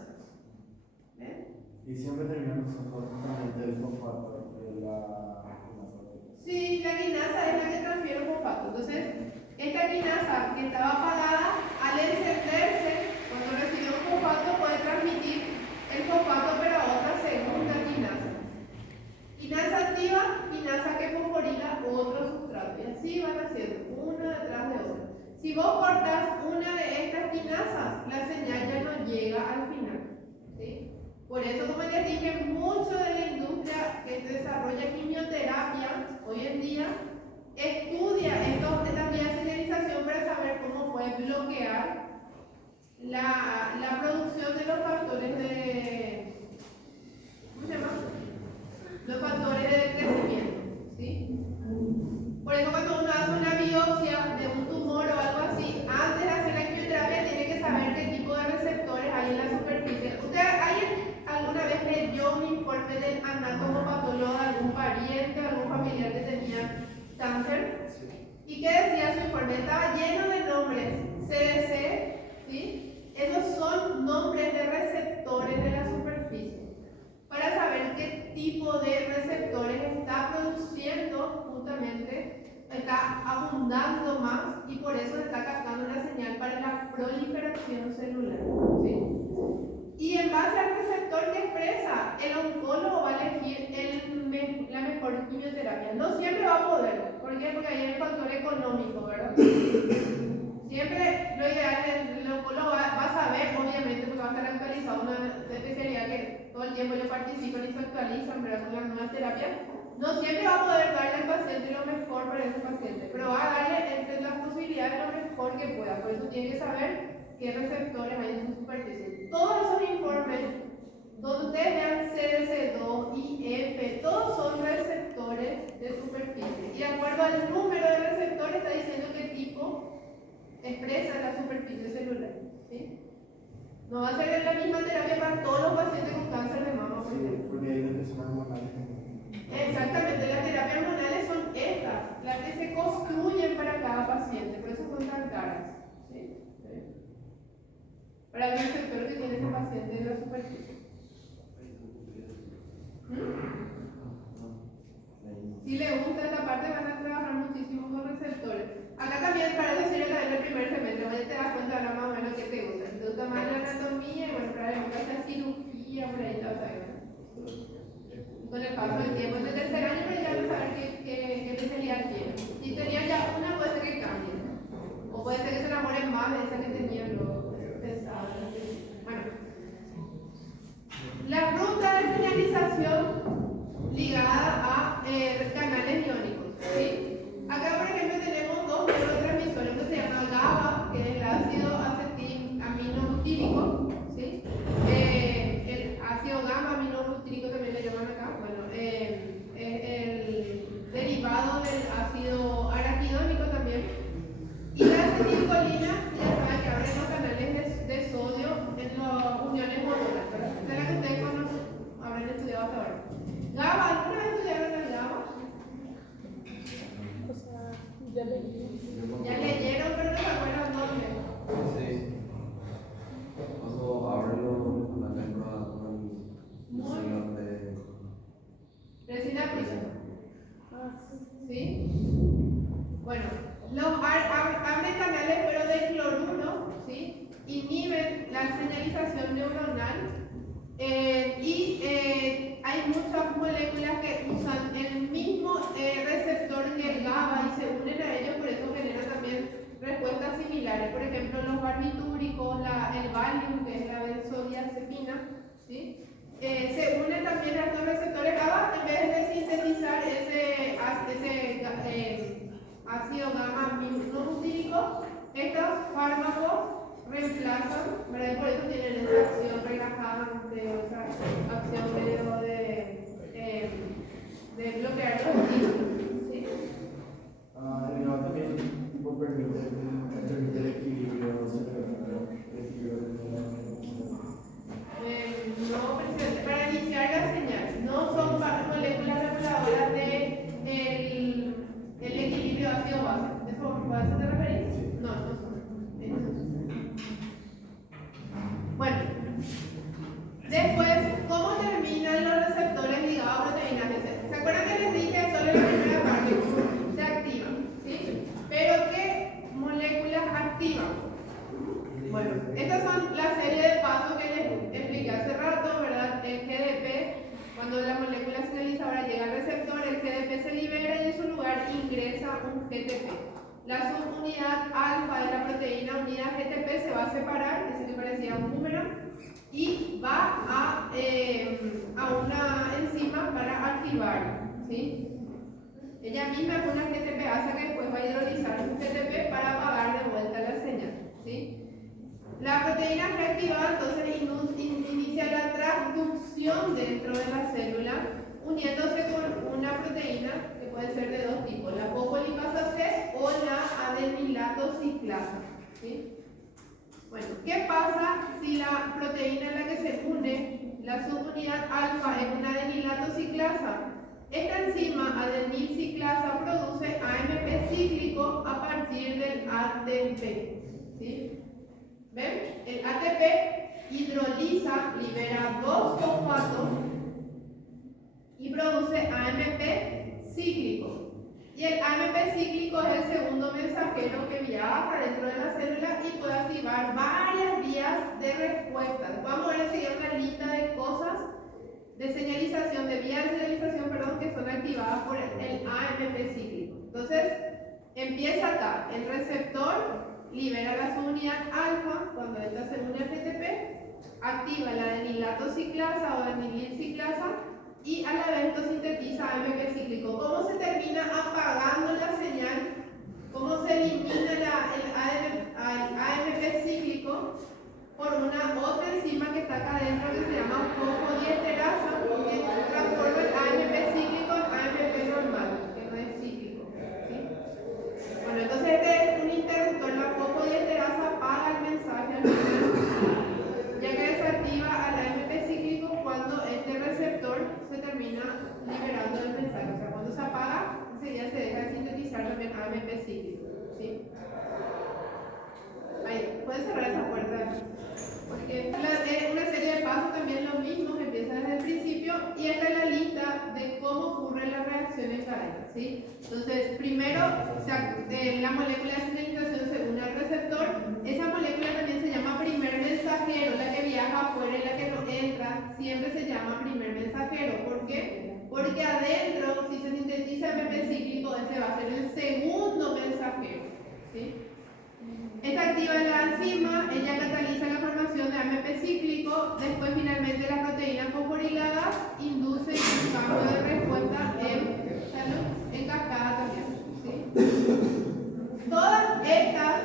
¿Ven? Y siempre terminamos justamente el fosfato de la quinasa. Sí, la quinasa es la que transfiere el fosfato. Entonces, esta quinasa que estaba apagada, al encenderse, cuando recibe un fosfato, puede transmitir el fosfato pero a otra segunda quinasa. Quinasa activa, quinasa que fosforila otro sustrato. Y así van haciendo, una detrás de otra. Si vos cortas una de estas quinasas, la señal ya no llega al final. ¿Sí? Por eso, como les dije, mucho de la industria que desarrolla quimioterapia hoy en día estudia estas vías de señalización para saber cómo puede bloquear la producción de los factores de... ¿Cómo se llama? Los factores de crecimiento. ¿Sí? Por eso cuando uno hace una biopsia de un tumor o algo así, antes de hacer la quimioterapia tiene que saber qué tipo de receptores hay en la superficie. ¿Usted alguna vez leyó un informe del anatomopatólogo de algún pariente, algún familiar que tenía cáncer? ¿Y qué decía su informe? Estaba lleno de nombres. CDC, ¿sí? Esos son nombres de receptores de la superficie. Para saber qué tipo de receptores está produciendo justamente está abundando más y por eso se está captando una señal para la proliferación celular. ¿Sí? Y en base al receptor que expresa, el oncólogo va a elegir la mejor quimioterapia. No siempre va a poder. ¿Por qué? Porque hay el factor económico, ¿verdad? Siempre lo ideal es el oncólogo va a saber, obviamente, porque va a estar actualizado una especialidad que todo el tiempo ellos participan y se actualizan, ¿verdad? Con las nuevas terapias. No siempre va a poder darle al paciente lo mejor para ese paciente, pero va a darle entre las posibilidades lo mejor que pueda. Por eso tiene que saber qué receptores hay en su superficie. Todos esos informes, donde ustedes vean CDC2, IF, todos son receptores de superficie. Y de acuerdo al número de receptores, está diciendo qué tipo expresa la superficie celular. ¿Sí? No va a ser la misma terapia para todos los pacientes con cáncer de mama, por ejemplo. Porque hay unas que son hormonales. Exactamente, las terapias hormonales son estas, las que se construyen para cada paciente, por eso son tan caras. ¿Sí? Para el receptor que tiene ese paciente en la superficie. Si le gusta esta parte, van a trabajar muchísimo con receptores. Acá también, para decirle también el primer semestre, ya te das cuenta ahora más o menos qué te gusta. Si te gusta más la anatomía, y bueno, para la cirugía, por ahí está, con el paso del tiempo, en el tercer año, pues ya van a saber qué especialidad quieren. Si tenían ya una, puede ser que cambien. O puede ser que se enamoren más de esa que tenían luego pensado. Bueno, la ruta de señalización ligada a canales iónicos. ¿Sí? Acá, por ejemplo, tenemos dos neurotransmisores. Uno se llama GABA, que es el ácido acetil-aminobutírico. ¿Sí? El ácido gamma-aminobutírico también le llaman acá. Bueno, el derivado del ácido araquidónico también. Y la acetilcolina, ya saben que abren los canales de sodio en las uniones monolas. Esta es la que ustedes habrán estudiado hasta ahora. GABA, ¿alguna vez estudiaron el GABA? O sea, ya leí. Ya leyeron, pero no se acuerdan dónde. Sí. Cuando abren la lengua con el señor de... Resina prisa. Ah, sí. ¿Sí? Bueno, abren canales pero de cloruro, ¿sí? Inhiben la señalización neuronal y hay muchas moléculas que usan el mismo receptor que el GABA y se unen a ellos, por eso generan también respuestas similares. Por ejemplo, los barbitúricos, el Valium, que es la benzodiazepina, ¿sí? Se unen también a estos receptores GABA en vez de sintetizar ese ácido gamma aminobutírico. Estos fármacos reemplazan, ¿verdad? Y por eso tienen esa acción relajante, esa acción medio de bloquear los estímulos. ¿Sí? El GABA también tipo permite el equilibrio cerebral, el equilibrio del No, presidente, para iniciar la señal, no son moléculas reguladoras del equilibrio ácido-base. ¿Eso a eso te referís? No, no son. Bueno, después, ¿cómo terminan los receptores ligados a proteínas GC? ¿Se acuerdan que les dije solo en la primera parte? Se activan, ¿sí? Pero ¿qué moléculas activan? Bueno, estas son la serie de pasos que les expliqué hace rato, ¿verdad? El GDP, cuando la molécula señalizadora llega al receptor, el GDP se libera y en su lugar ingresa un GTP. La subunidad alfa de la proteína unida GTP se va a separar, ese que parecía un número, y va a una enzima para activar, ¿sí? Ella misma es una GTPasa que después va a hidrolizar un GTP para apagar de vuelta la señal, ¿sí? La proteína reactivada entonces inicia la transducción dentro de la célula, uniéndose con una proteína que puede ser de dos tipos, la fosfolipasa C o la adenilato ciclasa. ¿Sí? Bueno, ¿qué pasa si la proteína en la que se une la subunidad alfa es una adenilato ciclasa? Esta enzima adenil ciclasa produce AMP cíclico a partir del ATP. ¿Sí? ¿Ven? El ATP hidroliza, libera dos fosfatos y produce AMP cíclico. Y el AMP cíclico es el segundo mensajero que viaja dentro de la célula y puede activar varias vías de respuesta. Vamos a ver enseguida una lista de cosas de señalización, de vías de señalización, perdón, que son activadas por el AMP cíclico. Entonces, empieza acá. El receptor libera la subunidad alfa cuando esta se une al GTP, activa la adenilato ciclasa o adenilir ciclasa y a la vez esto sintetiza AMP cíclico. ¿Cómo se termina apagando la señal? ¿Cómo se elimina el AMP cíclico? Por una otra enzima que está acá adentro que se llama fosfodiesterasa, que transforma el AMP cíclico en AMP normal, que no es cíclico. ¿Sí? Bueno, entonces este es un interruptor, la fosfodiesterasa apaga el mensaje al final, ya que desactiva al AMP cíclico cuando este receptor se termina liberando el mensaje. O sea, cuando se apaga, enseguida se deja de sintetizar también AMP cíclico. ¿Sí? Ahí, puedes cerrar esa puerta. Porque una serie de pasos también lo mismo, que empieza desde el principio, y esta es la lista de cómo ocurre la reacción en cadena, ¿sí? Entonces, primero, la molécula de señalización se une al receptor. Esa molécula también se llama primer mensajero, la que viaja afuera y la que no entra, siempre se llama primer mensajero. ¿Por qué? Porque adentro, si se sintetiza el AMP cíclico, ese va a ser el segundo mensajero, ¿sí? Esta activa la enzima, ella cataliza la formación de AMP cíclico, después finalmente las proteínas fosforiladas inducen un cambio de respuesta en cascada también. ¿Sí? Todas estas,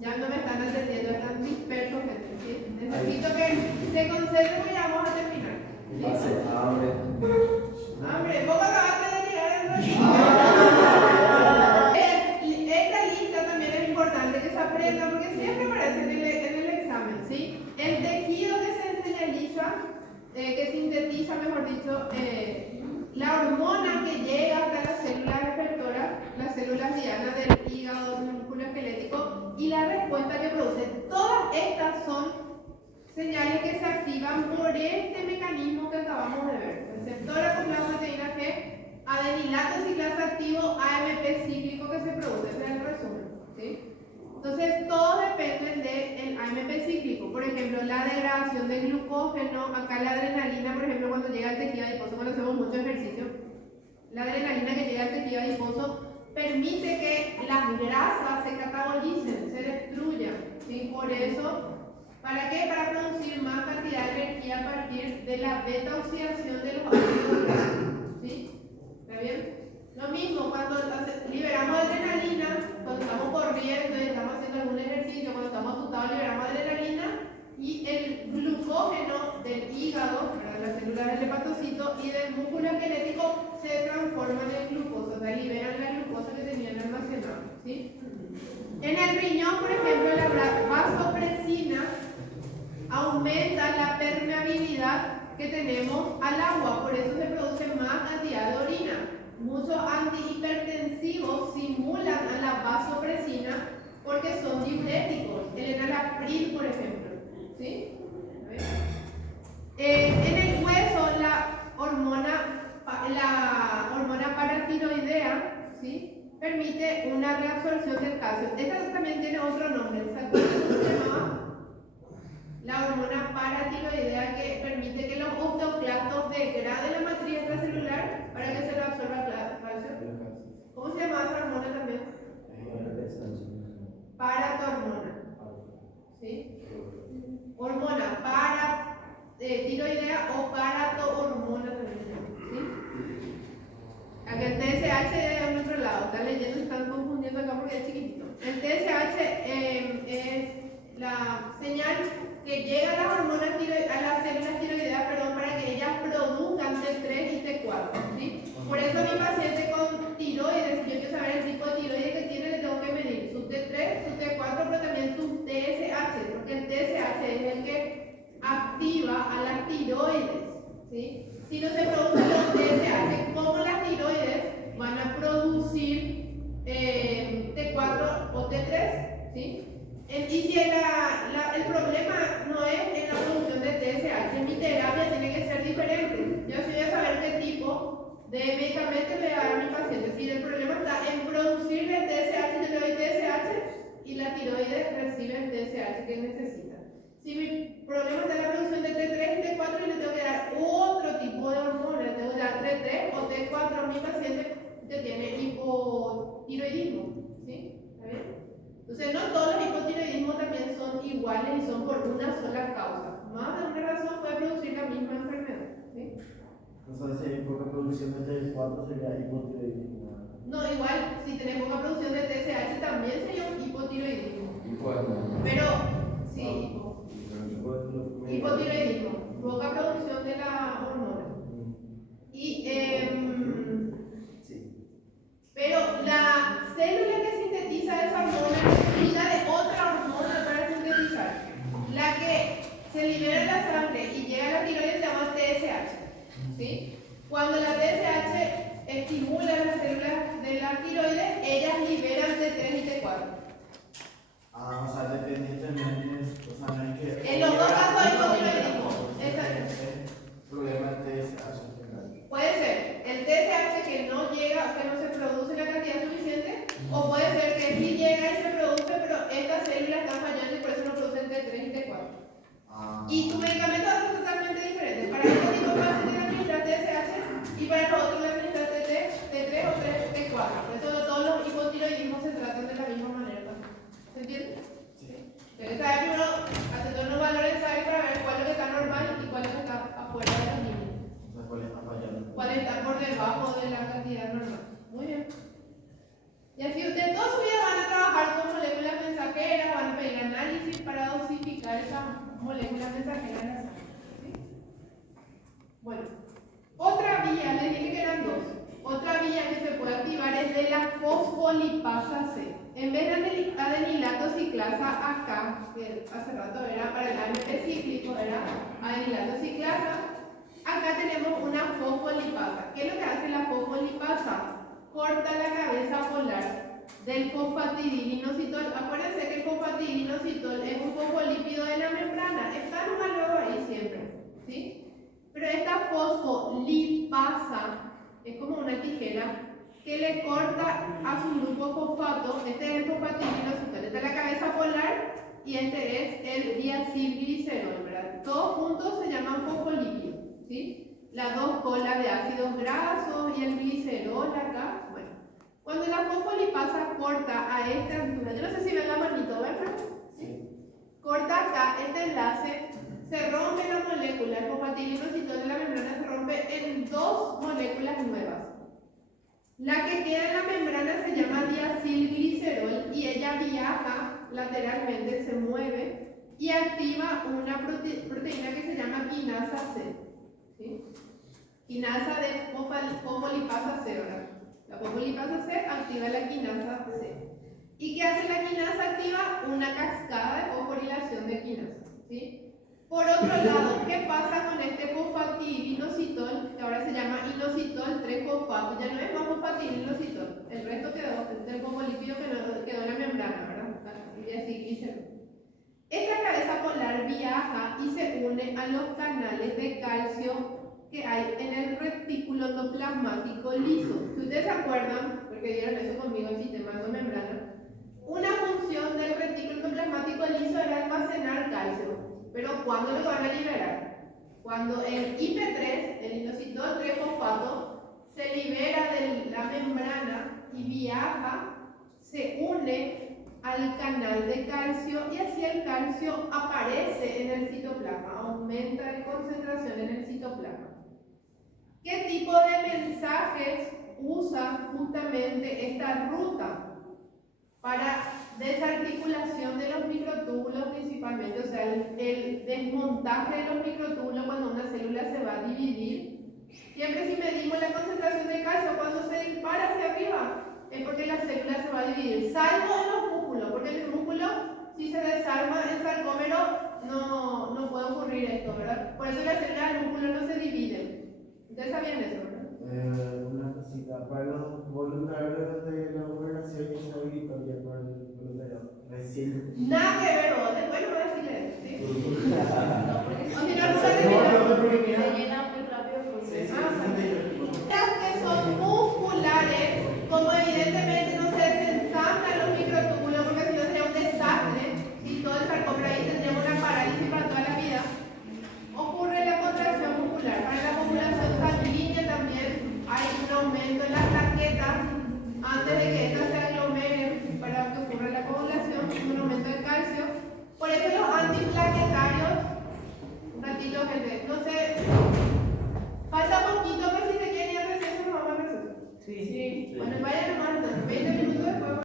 ya no me están atendiendo, están dispersos, gente. ¿Sí? Necesito que se concentren y ya vamos a terminar. ¿Sí? Pase hambre. Hambre, vos acabaste de llegar en ratito. Esta lista también es importante que se aprenda porque siempre aparece en el examen, ¿sí? El tejido que se señaliza, que sintetiza, mejor dicho, la hormona que llega hasta las células efectoras, las células dianas del hígado, del músculo esquelético y la respuesta que produce. Todas estas son señales que se activan por este mecanismo que acabamos de ver. Receptor acoplado a proteína G, adenilato ciclasa activo, AMP cíclico que se produce. Ese es el resumen, ¿sí? Entonces, todos dependen del AMP cíclico. Por ejemplo, la degradación de glucógeno, acá la adrenalina, por ejemplo, cuando llega al tejido adiposo, cuando hacemos mucho ejercicio, la adrenalina que llega al tejido adiposo permite que las grasas se catabolicen, se destruyan, ¿sí? Por eso, ¿para qué? Para producir más cantidad de energía a partir de la beta oxidación de los ácidos grasos, ¿sí? ¿Está bien? Lo mismo cuando liberamos adrenalina, cuando estamos corriendo y estamos haciendo algún ejercicio, cuando estamos asustados liberamos adrenalina y el glucógeno del hígado, de las células del hepatocito y del músculo esquelético se transforman en glucosa, o sea, liberan la glucosa que tenían almacenada, ¿sí? En el riñón, por ejemplo, la vasopresina aumenta la permeabilidad que tenemos al agua, por eso se produce más cantidad de orina. Muchos antihipertensivos simulan a la vasopresina porque son diuréticos. El enalapril, por ejemplo. ¿Sí? En el hueso, la hormona paratiroidea, ¿sí? Permite una reabsorción del calcio. Esta también tiene otro nombre. ¿Se acuerdan cómo se llamaba? La hormona paratiroidea que permite que los osteoclastos degraden la matriz extracelular para que se reabsorba calcio. ¿Cómo se llama esa hormona también? Paratormona. ¿Sí? Hormona paratiroidea o paratohormona también. ¿Sí? Aquí el TSH es de otro lado. Están leyendo, están confundiendo acá porque es chiquitito. El TSH es la señal que llega a las hormonas a las células tiroideas, para que ellas produzcan T3 y T4, ¿sí? Por eso a mi paciente con tiroides, si yo quiero saber el tipo de tiroides que tiene, le tengo que medir su T3, su T4, pero también su TSH, porque el TSH es el que activa a las tiroides, ¿sí? Si no se producen los TSH, ¿cómo las tiroides van a producir T4 o T3? ¿Sí? Y si el problema no es en la producción de TSH, mi terapia tiene que ser diferente. Yo sí voy a saber qué tipo de medicamento le voy a dar a mi paciente. Si el problema está en producirle TSH, yo le doy TSH y la tiroides recibe el TSH que necesita. Si mi problema está en la producción de T3 y T4, yo le tengo que dar otro tipo de hormona, le tengo que dar T3 o T4 a mi paciente que tiene hipotiroidismo. ¿Sí? ¿Está bien? Entonces, no todos los hipotiroidismos también son iguales y son por una sola causa. Más de una razón puede producir la misma enfermedad. ¿Sí? Entonces, si hay poca producción de T4 sería hipotiroidismo. No, igual, si tenemos poca producción de TSH también sería un hipotiroidismo. Pero, sí, hipotiroidismo, poca producción de la hormona. Y, pero la célula que sintetiza esa hormona necesita de otra hormona para sintetizar. La que se libera en la sangre y llega a la tiroides se llama TSH. ¿Sí? Cuando la TSH estimula las células de la tiroides, ellas liberan T3 y T4. Ah, o sea, dependientemente, o sea, no hay que... En los dos casos hay hipotiroidismo. Problema de TSH en general. Puede ser el TSH que no llega, que no se produce la cantidad suficiente, o puede ser que sí llega y se produce, pero estas células están fallando y por eso no producen T3 y T4. Y tu medicamento va a ser totalmente diferente. Para este tipo de pacientes le administras TSH y para los otros le administras T3 o T4. Por eso todos los hipotiroidismos se tratan de la misma manera también. ¿Se entiende? Sí. Entonces, hay primero hacer unos valores sangre para ver cuál es lo que está normal y cuál es lo que está afuera de los límites. O sea, ¿cuál está fallando? ¿Cuál está por debajo de la cantidad normal? Muy bien. Y así ustedes toda su vida van a trabajar con moléculas mensajeras, van a pedir análisis para dosificar esas moléculas mensajeras en la sangre. ¿Sí? Bueno, otra vía, les dije que eran dos. Otra vía que se puede activar es de la fosfolipasa C. En vez de adenilato ciclasa acá, que hace rato era para el AMP cíclico, era adenilato ciclasa, acá tenemos una fosfolipasa. ¿Qué es lo que hace la fosfolipasa? Corta la cabeza polar del fosfatidilinositol. Acuérdense que el fosfatidilinositol es un fosfolípido de la membrana. Está en un luego ahí siempre. ¿Sí? Pero esta fosfolipasa es como una tijera que le corta a su grupo fosfato. Este es el fosfatidilinositol. Esta es la cabeza polar y este es el diacilglicerol, ¿verdad? Todos juntos se llaman fosfolípidos. ¿Sí? Las dos colas de ácidos grasos y el glicerol acá. Bueno, cuando la fosfolipasa corta a esta altura, yo no sé si ven la manito, ¿verdad? Sí. Corta acá este enlace, se rompe la molécula, el fosfatidilinositol de la membrana se rompe en dos moléculas nuevas. La que queda en la membrana se llama diacilglicerol y ella viaja lateralmente, se mueve y activa una proteína que se llama quinasa C. ¿Sí? Quinasa de fosfolipasa C, ¿verdad? La fosfolipasa C activa la quinasa C. ¿Y qué hace la quinasa? Activa una cascada de fosforilación de quinasa. ¿Sí? Por otro lado, ¿qué pasa con este fosfatidilinositol? Que ahora se llama inositol 3-fosfato. Ya no es más fosfatidilinositol. El resto quedó del fosfolípido que quedó en la membrana, ¿verdad? Y así glicerol. Esta cabeza polar viaja y se une a los canales de calcio que hay en el retículo endoplasmático liso. Si ustedes se acuerdan, porque vieron eso conmigo en el sistema endomembrana, una función del retículo endoplasmático liso era almacenar calcio. Pero ¿cuándo lo van a liberar? Cuando el IP3, el inositol 3-fosfato, se libera de la membrana y viaja, se une al canal de calcio y así el calcio aparece en el citoplasma, aumenta de concentración en el citoplasma. ¿Qué tipo de mensajes usa justamente esta ruta? Para desarticulación de los microtúbulos principalmente, o sea, el desmontaje de los microtúbulos cuando una célula se va a dividir. Siempre si medimos la concentración de calcio cuando se dispara hacia arriba, es porque la célula se va a dividir, salvo en los músculos, porque en el músculo, si se desarma el sarcómero, no puede ocurrir esto, ¿verdad? Por eso las células del músculo no se dividen. ¿Ustedes sabían eso, verdad? Una cosita, para los voluntarios de la gobernación y esa habilitatoria por el voluntariado, recién. Nada